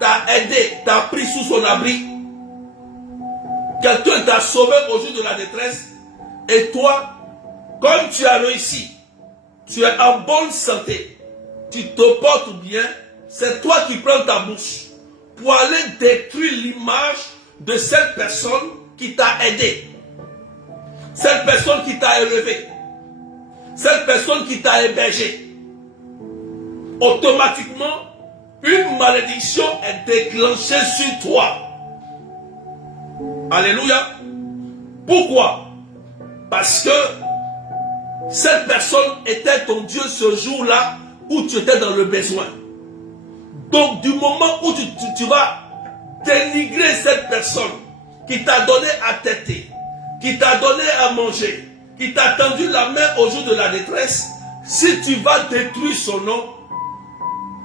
t'a aidé, t'a pris sous son abri. Quelqu'un t'a sauvé au jour de la détresse. Et toi, comme tu as réussi, tu es en bonne santé, tu te portes bien, c'est toi qui prends ta bouche pour aller détruire l'image de cette personne qui t'a aidé. Cette personne qui t'a élevé. Cette personne qui t'a hébergé. Automatiquement, une malédiction est déclenchée sur toi. Alléluia. Pourquoi? Parce que cette personne était ton Dieu ce jour-là où tu étais dans le besoin. Donc du moment où tu vas dénigrer cette personne qui t'a donné à têter, qui t'a donné à manger, qui t'a tendu la main au jour de la détresse, si tu vas détruire son nom,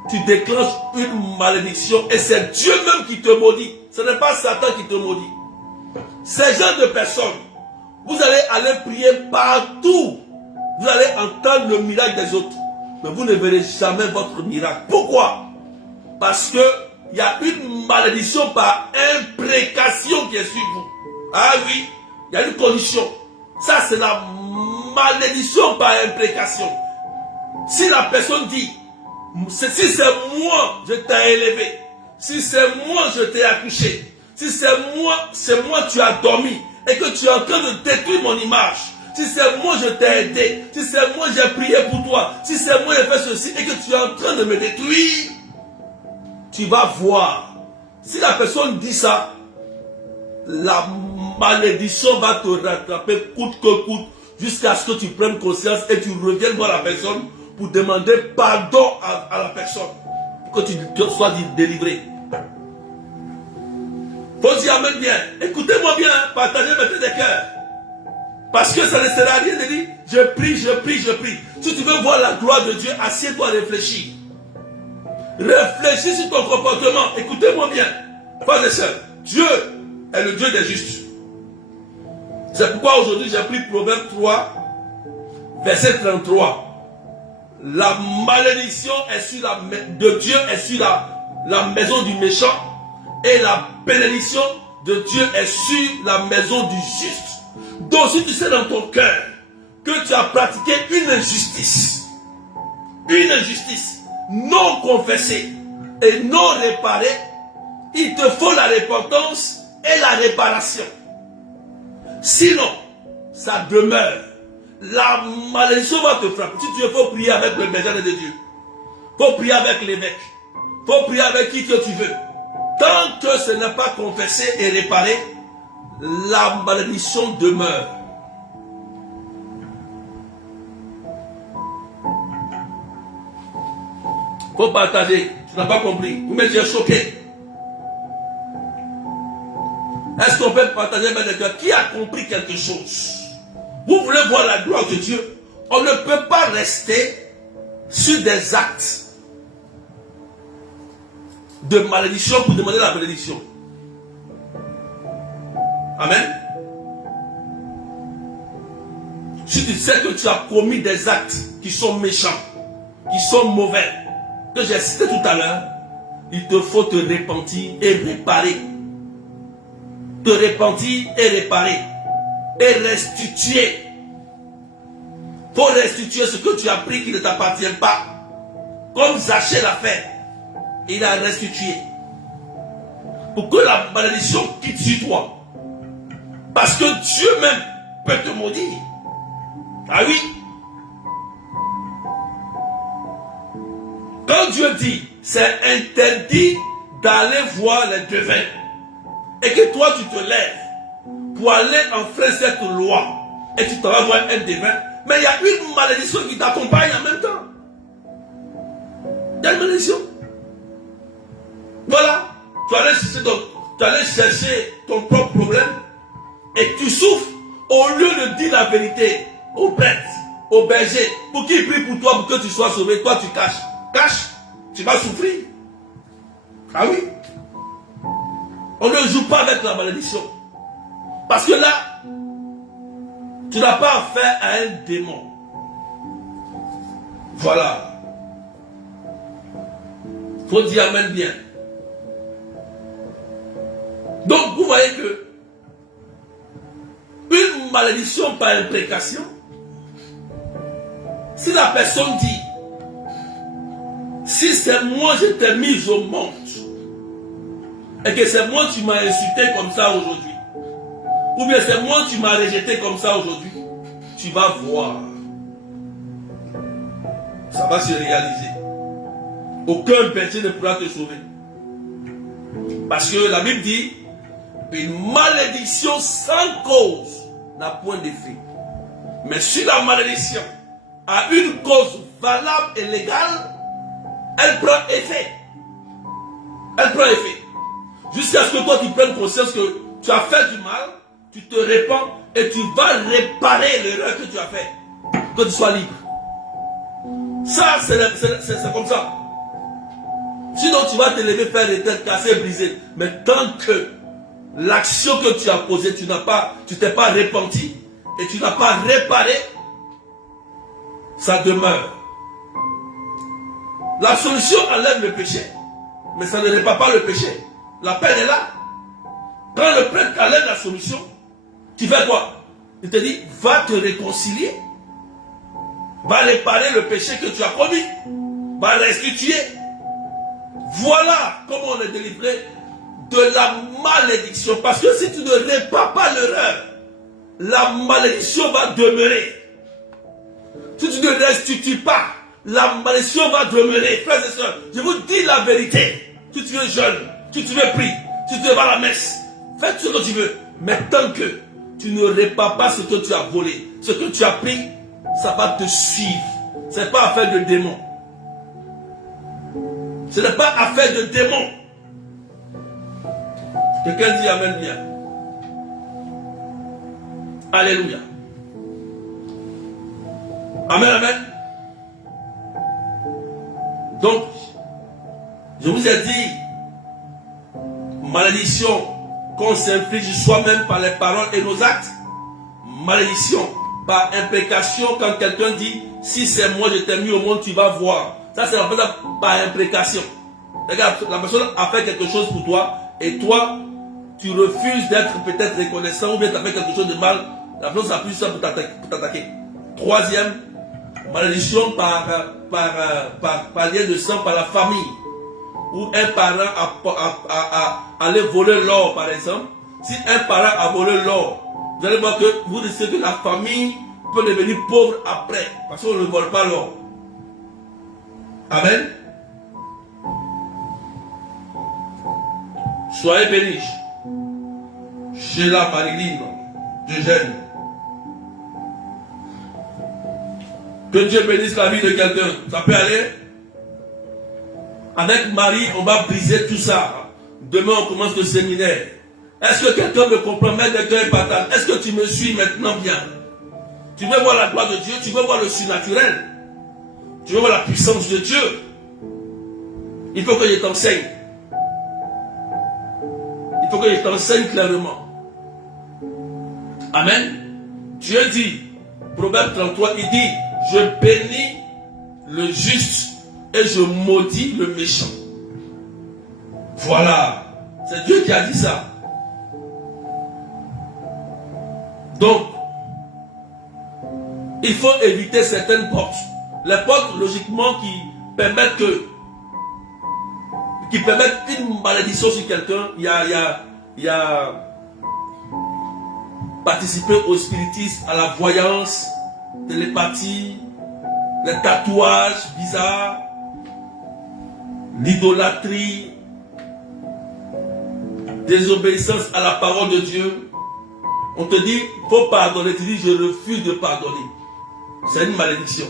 tu déclenches une malédiction et c'est Dieu même qui te maudit. Ce n'est pas Satan qui te maudit. Ces gens de personnes, vous allez aller prier partout. Vous allez entendre le miracle des autres. Mais vous ne verrez jamais votre miracle. Pourquoi? Parce que il y a une malédiction par imprécation qui est sur vous. Ah oui, il y a une condition. Ça, c'est la malédiction par imprécation. Si la personne dit, si c'est moi, je t'ai élevé. Si c'est moi, je t'ai accouché. Si c'est moi, tu as dormi. Et que tu es en train de détruire mon image. Si c'est moi, je t'ai aidé. Si c'est moi, j'ai prié pour toi. Si c'est moi, j'ai fait ceci. Et que tu es en train de me détruire. Tu vas voir. Si la personne dit ça, la malédiction va te rattraper coûte que coûte. Jusqu'à ce que tu prennes conscience et tu reviennes voir la personne pour demander pardon à la personne. Pour que tu sois délivré. Faut dire amen bien. Écoutez-moi bien, partagez maintenant des cœurs. Parce que ça ne sert à rien de dire, je prie, je prie, je prie. Si tu veux voir la gloire de Dieu, assieds-toi, réfléchis. Réfléchis sur ton comportement. Écoutez-moi bien. Frères et sœurs, Dieu est le Dieu des justes. C'est pourquoi aujourd'hui j'ai pris Proverbe 3, verset 33. La malédiction est sur de Dieu est sur la maison du méchant. Et la bénédiction de Dieu est sur la maison du juste. Donc si tu sais dans ton cœur que tu as pratiqué une injustice non confessée et non réparée, il te faut la repentance et la réparation. Sinon, ça demeure. La malédiction va te frapper. Si tu veux, il faut prier avec le berger de Dieu. Il faut prier avec l'évêque. Il faut prier avec qui que tu veux. Tant que ce n'est pas confessé et réparé, la malédiction demeure. Il faut partager. Tu n'as pas compris. Vous m'êtes choqué. Est-ce qu'on peut partager avec les cœurs? Qui a compris quelque chose? Vous voulez voir la gloire de Dieu? On ne peut pas rester sur des actes de malédiction pour demander la bénédiction. Amen. Si tu sais que tu as commis des actes qui sont méchants, qui sont mauvais, que j'ai cité tout à l'heure, il te faut te repentir et réparer. Te repentir et réparer. Et restituer. Il faut restituer ce que tu as pris qui ne t'appartient pas. Comme Zachée l'a fait. Il a restitué. Pour que la malédiction quitte sur toi. Parce que Dieu même peut te maudire. Ah oui. Quand Dieu dit, c'est interdit d'aller voir les devins, et que toi tu te lèves pour aller enfreindre cette loi, et tu t'en vas voir un devin, mais il y a une malédiction qui t'accompagne en même temps. Il y a une malédiction. Voilà. Tu allais chercher ton propre problème, et tu souffres, au lieu de dire la vérité aux bêtes, aux bergers, pour qu'ils prient pour toi, pour que tu sois sauvé. Toi tu caches. Cache, tu vas souffrir. Ah oui. On ne joue pas avec la malédiction. Parce que là, tu n'as pas affaire à un démon. Voilà. Il faut dire amen bien. Donc vous voyez que une malédiction par imprécation, si la personne dit, si c'est moi je t'ai mis au monde, et que c'est moi tu m'as insulté comme ça aujourd'hui, ou bien c'est moi tu m'as rejeté comme ça aujourd'hui, tu vas voir. Ça va se réaliser. Aucun berger ne pourra te sauver. Parce que la Bible dit, une malédiction sans cause n'a point d'effet. Mais si la malédiction a une cause valable et légale, elle prend effet. Elle prend effet. Jusqu'à ce que toi tu prennes conscience que tu as fait du mal, tu te répands et tu vas réparer l'erreur que tu as faite. Que tu sois libre. Ça, c'est comme ça. Sinon, tu vas te lever, faire des têtes cassées, brisées. Mais tant que l'action que tu as posée, tu t'es pas repenti et tu n'as pas réparé, ça demeure. La solution enlève le péché, mais ça ne répare pas le péché. La peine est là. Quand le prêtre enlève la solution, tu fais quoi? Il te dit, va te réconcilier, va réparer le péché que tu as commis, va restituer. Voilà comment on est délivré de la malédiction. Parce que si tu ne répares pas l'erreur, la malédiction va demeurer. Si tu ne restitues pas, la malédiction va demeurer. Frères et sœurs, je vous dis la vérité. Si tu es jeune, si tu veux prier, si tu vas à la messe, fais ce que tu veux. Mais tant que tu ne répares pas ce que tu as volé, ce que tu as pris, ça va te suivre. Ce n'est pas affaire de démon. Ce n'est pas affaire de démon. Quelqu'un dit amen bien. Alléluia. Amen, amen. Donc, je vous ai dit, malédiction qu'on s'inflige soi-même par les paroles et nos actes. Malédiction par imprécation quand quelqu'un dit, si c'est moi je t'ai mis au monde, tu vas voir. Ça c'est par imprécation. Regarde, la personne a fait quelque chose pour toi et toi, tu refuses d'être peut-être reconnaissant ou bien tu as fait quelque chose de mal. La personne s'appuie sur ça pour t'attaquer. Troisième, malédiction par lien de sang, par la famille. Où un parent a allé voler l'or, par exemple. Si un parent a volé l'or, vous allez voir que vous risquez que la famille peut devenir pauvre après. Parce qu'on ne vole pas l'or. Amen. Soyez bénis. Sheila Marilyn, Eugène. Que Dieu bénisse la vie de quelqu'un. Ça peut aller? Avec Marie, on va briser tout ça. Demain, on commence le séminaire. Est-ce que quelqu'un me comprend? Mettre des cœurs partage. Est-ce que tu me suis maintenant bien? Tu veux voir la gloire de Dieu? Tu veux voir le surnaturel? Tu veux voir la puissance de Dieu? Il faut que je t'enseigne. Il faut que je t'enseigne clairement. Amen. Dieu dit, Proverbe 33, il dit, je bénis le juste et je maudis le méchant. Voilà. C'est Dieu qui a dit ça. Donc, il faut éviter certaines portes. Les portes, logiquement, qui permettent une malédiction sur quelqu'un, il y a participer au spiritisme, à la voyance, télépathie, les tatouages bizarres, l'idolâtrie, désobéissance à la parole de Dieu. On te dit, il faut pardonner. Tu dis, je refuse de pardonner. C'est une malédiction.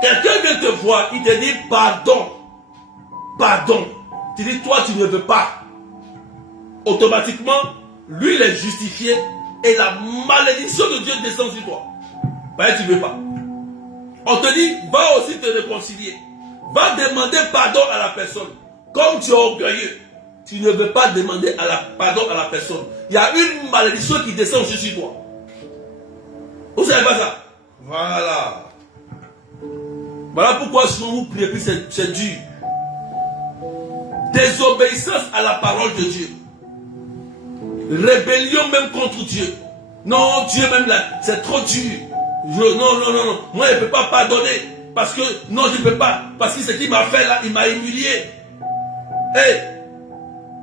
Quelqu'un vient te voir, il te dit, pardon. Pardon. Tu dis, toi, tu ne veux pas. Automatiquement, lui, il est justifié et la malédiction de Dieu descend sur toi. Ben, tu ne veux pas. On te dit, va aussi te réconcilier. Va demander pardon à la personne. Comme tu es orgueilleux, tu ne veux pas demander pardon à la personne. Il y a une malédiction qui descend sur toi. Vous savez pas ça? Voilà. Voilà pourquoi si vous priez, puis c'est dur. Désobéissance à la parole de Dieu. Rébellion même contre Dieu. Non, Dieu même là, c'est trop dur. Non. Moi, je ne peux pas pardonner. Parce que, non, je ne peux pas. Parce que ce qu'il m'a fait là, il m'a humilié. Hey,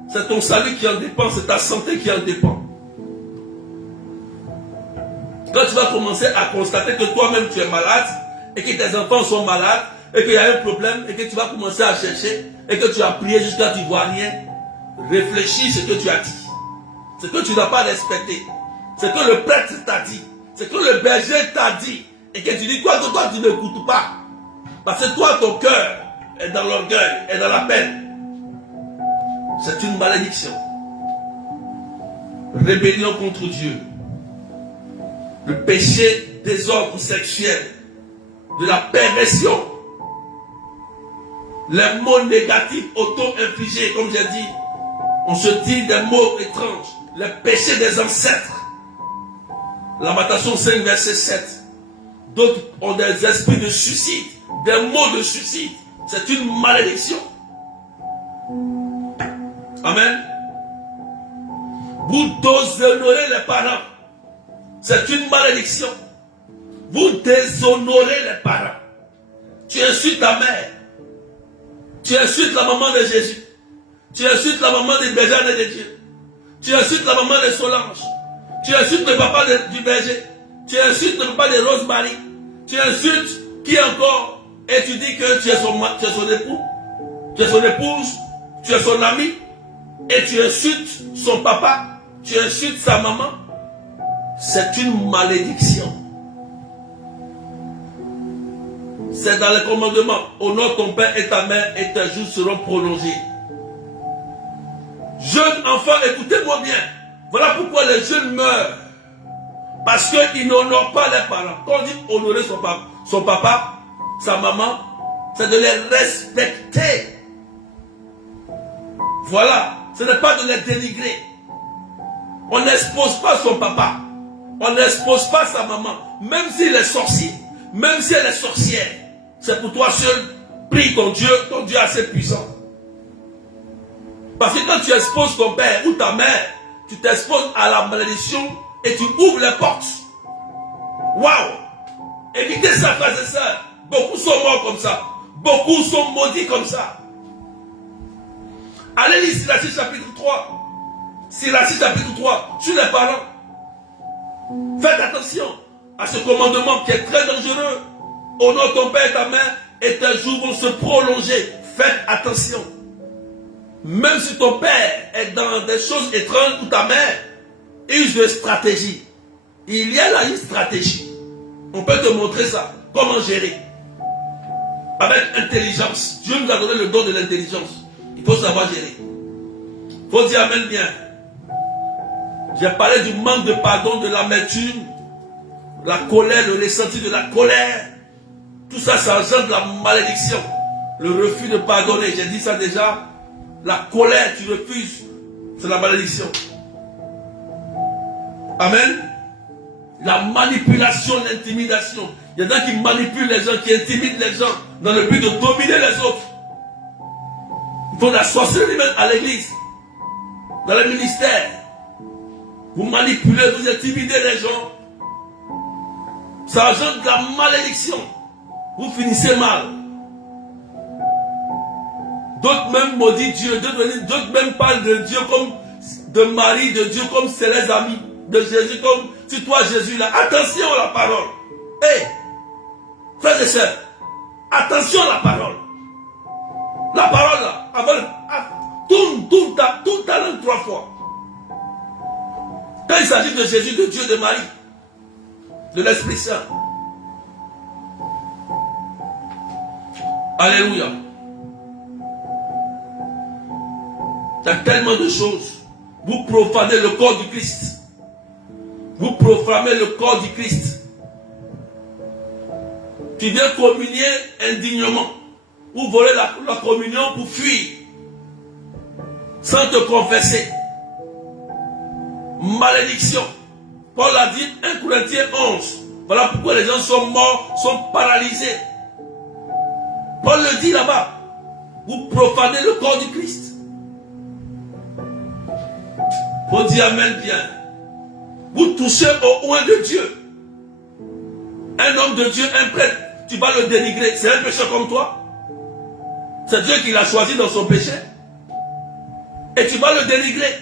c'est ton salut qui en dépend, c'est ta santé qui en dépend. Quand tu vas commencer à constater que toi-même tu es malade, et que tes enfants sont malades, et qu'il y a un problème, et que tu vas commencer à chercher, et que tu as prié jusqu'à tu ne vois rien, réfléchis ce que tu as dit. Ce que tu n'as pas respecté. Ce que le prêtre t'a dit. Ce que le berger t'a dit. Et que tu dis quoi que toi tu n'écoutes pas. Parce que toi ton cœur est dans l'orgueil, est dans la peine. C'est une malédiction. Rébellion contre Dieu. Le péché des ordres sexuels. De la perversion. Les mots négatifs auto-infligés, comme j'ai dit. On se dit des mots étranges. Les péchés des ancêtres. Lamentation 5, verset 7. D'autres ont des esprits de suicide. Des mots de suicide. C'est une malédiction. Amen. Vous déshonorez les parents. C'est une malédiction. Vous déshonorez les parents. Tu insultes ta mère. Tu insultes la maman de Jésus. Tu insultes la maman des bergers de Dieu. Tu insultes la maman de Solange. Tu insultes le papa du berger. Tu insultes le papa de Rosemary. Tu insultes qui encore? Et tu dis que tu es son époux. Tu es son épouse. Tu es son ami. Et tu insultes son papa. Tu insultes sa maman. C'est une malédiction. C'est dans les commandements. Honore ton père et ta mère et tes jours seront prolongés. Jeunes enfants, écoutez-moi bien. Voilà pourquoi les jeunes meurent. Parce qu'ils n'honorent pas les parents. Quand on dit honorer son papa, sa maman, c'est de les respecter. Voilà. Ce n'est pas de les dénigrer. On n'expose pas son papa. On n'expose pas sa maman. Même s'il est sorcier. Même si elle est sorcière. C'est pour toi seul. Prie ton Dieu est assez puissant. Parce que quand tu exposes ton père ou ta mère, tu t'exposes à la malédiction et tu ouvres les portes. Waouh! Évitez ça, frères et sœurs. Beaucoup sont morts comme ça. Beaucoup sont maudits comme ça. Allez lire Sirachie chapitre 3. Sirachie chapitre 3. Sur les parents. Faites attention à ce commandement qui est très dangereux. Honore ton père et ta mère et tes jours vont se prolonger. Faites attention. Même si ton père est dans des choses étranges ou ta mère use de stratégie. Il y a là une stratégie. On peut te montrer ça. Comment gérer. Avec intelligence. Dieu nous a donné le don de l'intelligence. Il faut savoir gérer. Il faut dire amen bien. J'ai parlé du manque de pardon, de l'amertume, la colère, le ressenti de la colère. Tout ça, ça engendre la malédiction. Le refus de pardonner. J'ai dit ça déjà. La colère, tu refuses. C'est la malédiction. Amen. La manipulation, l'intimidation. Il y en a qui manipulent les gens, qui intimident les gens dans le but de dominer les autres. Ils font la sorcellerie même à l'église, dans le ministère. Vous manipulez, vous intimidez les gens. Ça engendre de la malédiction. Vous finissez mal. D'autres même maudissent Dieu. D'autres même parlent de Dieu comme de Marie, de Dieu comme c'est les amis. de Jésus comme si toi Jésus là. Attention à la parole. Hé, frères et sœurs, attention à la parole. La parole là, tourne ta langue 3 fois. Quand il s'agit de Jésus, de Dieu, de Marie, de l'Esprit Saint. Alléluia. Il y a tellement de choses. Vous profanez le corps du Christ. Vous profanez le corps du Christ. Tu viens communier indignement. Ou voler la communion pour fuir. Sans te confesser. Malédiction. Paul a dit 1 Corinthiens 11. Voilà pourquoi les gens sont morts, sont paralysés. Paul le dit là-bas. Vous profanez le corps du Christ. Faut dire amen bien. Vous touchez au oint de Dieu. Un homme de Dieu, un prêtre, tu vas le dénigrer. C'est un pécheur comme toi. C'est Dieu qui l'a choisi dans son péché. Et tu vas le dénigrer.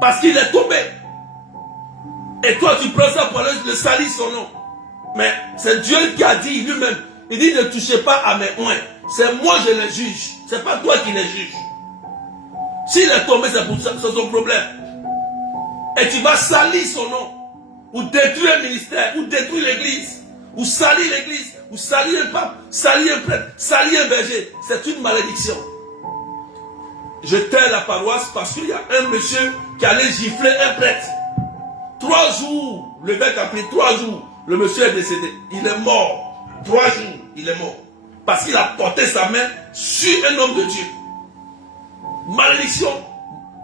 Parce qu'il est tombé. Et toi tu prends ça pour aller le salir son nom. Mais c'est Dieu qui a dit lui-même. Il dit ne touchez pas à mes oints. C'est moi je les juge. C'est pas toi qui les juge. S'il est tombé, c'est pour ça, c'est son problème. Et tu vas salir son nom. Ou détruire un ministère. Ou détruire l'église. Ou salir l'église. Ou salir un pape. Salir un prêtre. Salir un berger. C'est une malédiction. Je tais la paroisse parce qu'il y a un monsieur qui allait gifler un prêtre. 3 jours. Le mec a pris 3 jours. Le monsieur est décédé. Il est mort. 3 jours. Il est mort. Parce qu'il a porté sa main sur un homme de Dieu. Malédiction.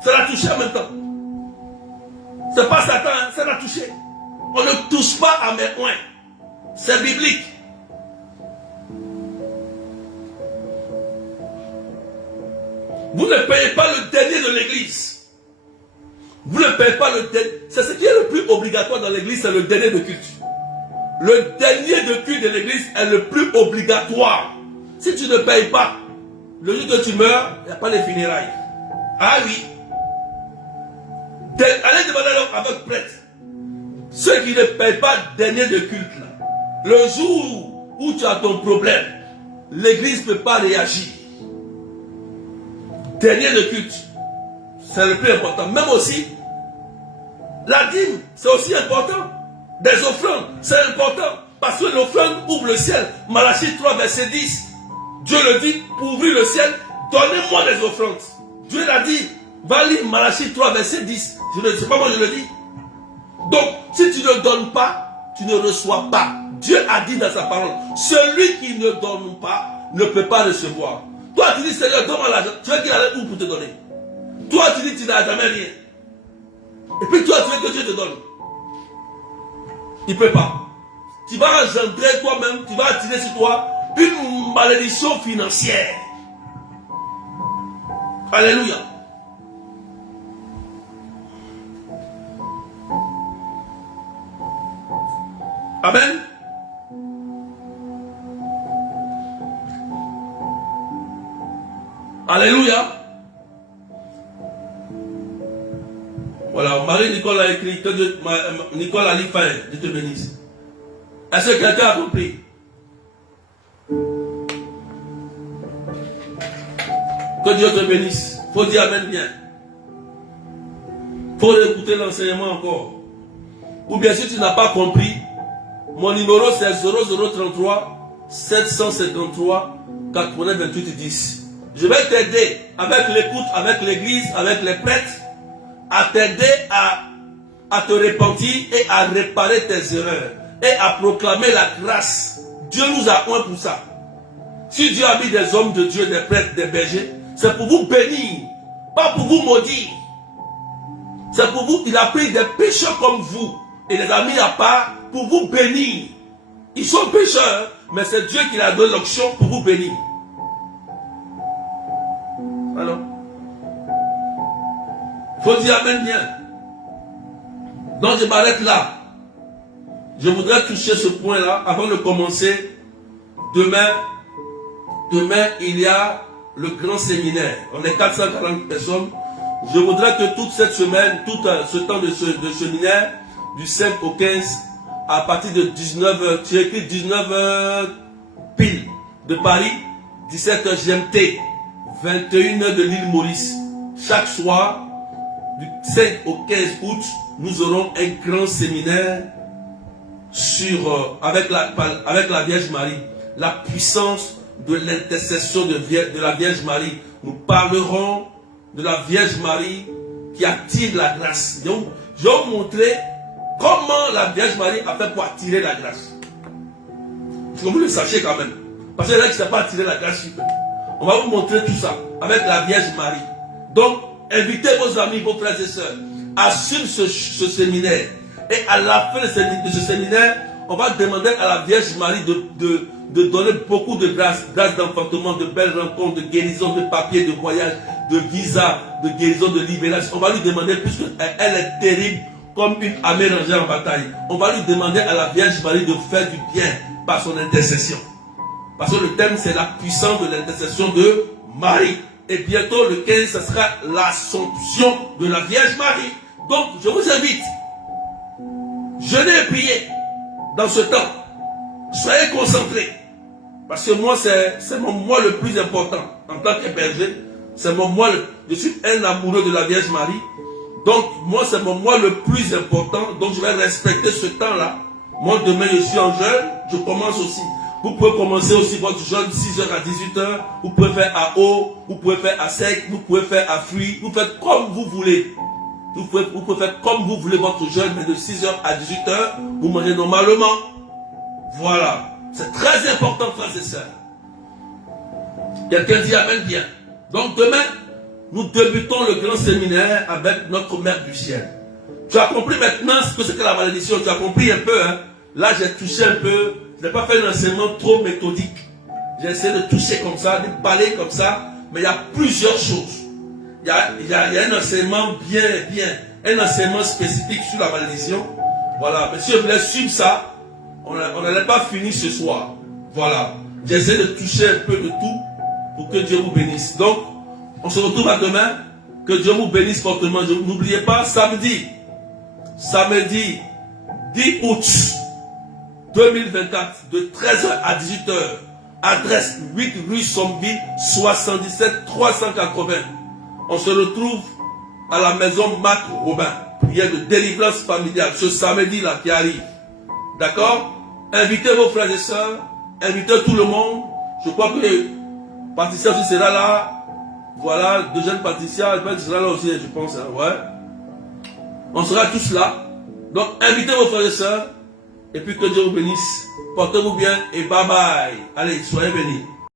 Ça l'a touché en même temps. C'est pas Satan, hein, ça l'a touché. On ne touche pas à mes oints. C'est biblique. Vous ne payez pas le dernier de l'église. Vous ne payez pas le dernier. C'est ce qui est le plus obligatoire dans l'église, c'est le dernier de culte. Le dernier de culte de l'église est le plus obligatoire. Si tu ne payes pas, le jour que tu meurs, il n'y a pas de funérailles. Ah oui. Allez demander avec prêtre. Ceux qui ne payent pas dernier de culte, là, le jour où tu as ton problème, l'église ne peut pas réagir. Dernier de culte, c'est le plus important. Même aussi, la dîme, c'est aussi important. Des offrandes, c'est important. Parce que l'offrande ouvre le ciel. Malachie 3, verset 10. Dieu le dit, pour ouvrir le ciel, donnez-moi des offrandes. Dieu l'a dit. Va lire Malachie 3, verset 10. C'est pas moi je le dis. Donc, si tu ne donnes pas, tu ne reçois pas. Dieu a dit dans sa parole, celui qui ne donne pas, ne peut pas recevoir. Toi, tu dis, Seigneur, donne-moi l'argent. Tu veux qu'il aille où pour te donner? Toi, tu dis, tu n'as jamais rien. Et puis toi, tu veux que Dieu te donne. Il ne peut pas. Tu vas engendrer toi-même, tu vas attirer sur toi une malédiction financière. Alléluia. Amen. Alléluia. Voilà, Marie-Nicole a écrit, que Nicole a lu fin, Dieu te bénisse. Est-ce que quelqu'un a compris? Que Dieu te bénisse. Il faut dire amen bien. Il faut écouter l'enseignement encore. Ou bien si tu n'as pas compris, mon numéro c'est 0033 753 80 28 10. Je vais t'aider avec l'écoute, avec l'église, avec les prêtres, à t'aider à te repentir et à réparer tes erreurs et à proclamer la grâce. Dieu nous a oint pour ça. Si Dieu a mis des hommes de Dieu, des prêtres, des bergers, c'est pour vous bénir, pas pour vous maudire. C'est pour vous, il a pris des pécheurs comme vous et les a mis à part pour vous bénir. Ils sont pécheurs, mais c'est Dieu qui a donné l'onction pour vous bénir. Alors, il faut dire amen bien. Donc je m'arrête là. Je voudrais toucher ce point-là avant de commencer. Demain, il y a le grand séminaire. On est 440 personnes Je voudrais que toute cette semaine, tout ce temps de séminaire, du 5 au 15, à partir de 19h, tu écris 19h pile de Paris, 17h GMT, 21h de l'île Maurice. Chaque soir, du 5 au 15 août, nous aurons un grand séminaire avec la Vierge Marie, la puissance de l'intercession de la Vierge Marie. Nous parlerons de la Vierge Marie qui attire la grâce. Donc, je vais vous montrer comment la Vierge Marie a fait pour attirer la grâce. Il faut que vous le sachiez quand même. Parce que là, qui ne sait pas attirer la grâce, on va vous montrer tout ça avec la Vierge Marie. Donc, invitez vos amis, vos frères et sœurs à suivre ce séminaire. Et à la fin de ce séminaire, on va demander à la Vierge Marie de donner beaucoup de grâce d'enfantement, de belles rencontres, de guérison, de papiers, de voyage, de visa, de guérison, de libération. On va lui demander, puisqu'elle est terrible comme une armée rangée en bataille, on va lui demander à la Vierge Marie de faire du bien par son intercession. Parce que le thème, c'est la puissance de l'intercession de Marie. Et bientôt, le 15, ce sera l'Assomption de la Vierge Marie. Donc, je vous invite, jeûnez et priez dans ce temps. Soyez concentrés. Parce que moi, c'est mon moi le plus important. En tant que berger, c'est mon moi. Je suis un amoureux de la Vierge Marie. Donc, moi, c'est mon moi le plus important. Donc, je vais respecter ce temps-là. Moi, demain, je suis en jeûne. Je commence aussi. Vous pouvez commencer aussi votre jeûne 6h à 18h. Vous pouvez faire à eau. Vous pouvez faire à sec. Vous pouvez faire à fruits. Vous faites comme vous voulez. Vous pouvez faire comme vous voulez votre jeûne, mais de 6h à 18h, vous mangez normalement. Voilà. C'est très important, frères et sœurs. Quelqu'un dit Amen bien. Donc demain, nous débutons le grand séminaire avec notre Mère du ciel. Tu as compris maintenant ce que c'est que la malédiction. Tu as compris un peu. Hein? Là, j'ai touché un peu. Je n'ai pas fait un enseignement trop méthodique. J'ai essayé de toucher comme ça, de parler comme ça. Mais il y a plusieurs choses. Il y a un enseignement un enseignement spécifique sur la malédiction. Voilà. Mais si je voulais suivre ça, on n'allait pas finir ce soir. Voilà. J'essaie de toucher un peu de tout pour que Dieu vous bénisse. Donc, on se retrouve à demain. Que Dieu vous bénisse fortement. N'oubliez pas, samedi 10 août 2024, de 13h à 18h, adresse 8 rue Sombille, 77 380. On se retrouve à la maison Marc Robin. Prière de délivrance familiale, ce samedi-là qui arrive. D'accord? Invitez vos frères et sœurs, invitez tout le monde. Je crois que Patricia aussi sera là. Voilà, deux jeunes Patricia, elle sera là aussi, je pense. Hein, ouais. On sera tous là. Donc, invitez vos frères et sœurs. Et puis que Dieu vous bénisse. Portez-vous bien et bye bye. Allez, soyez bénis.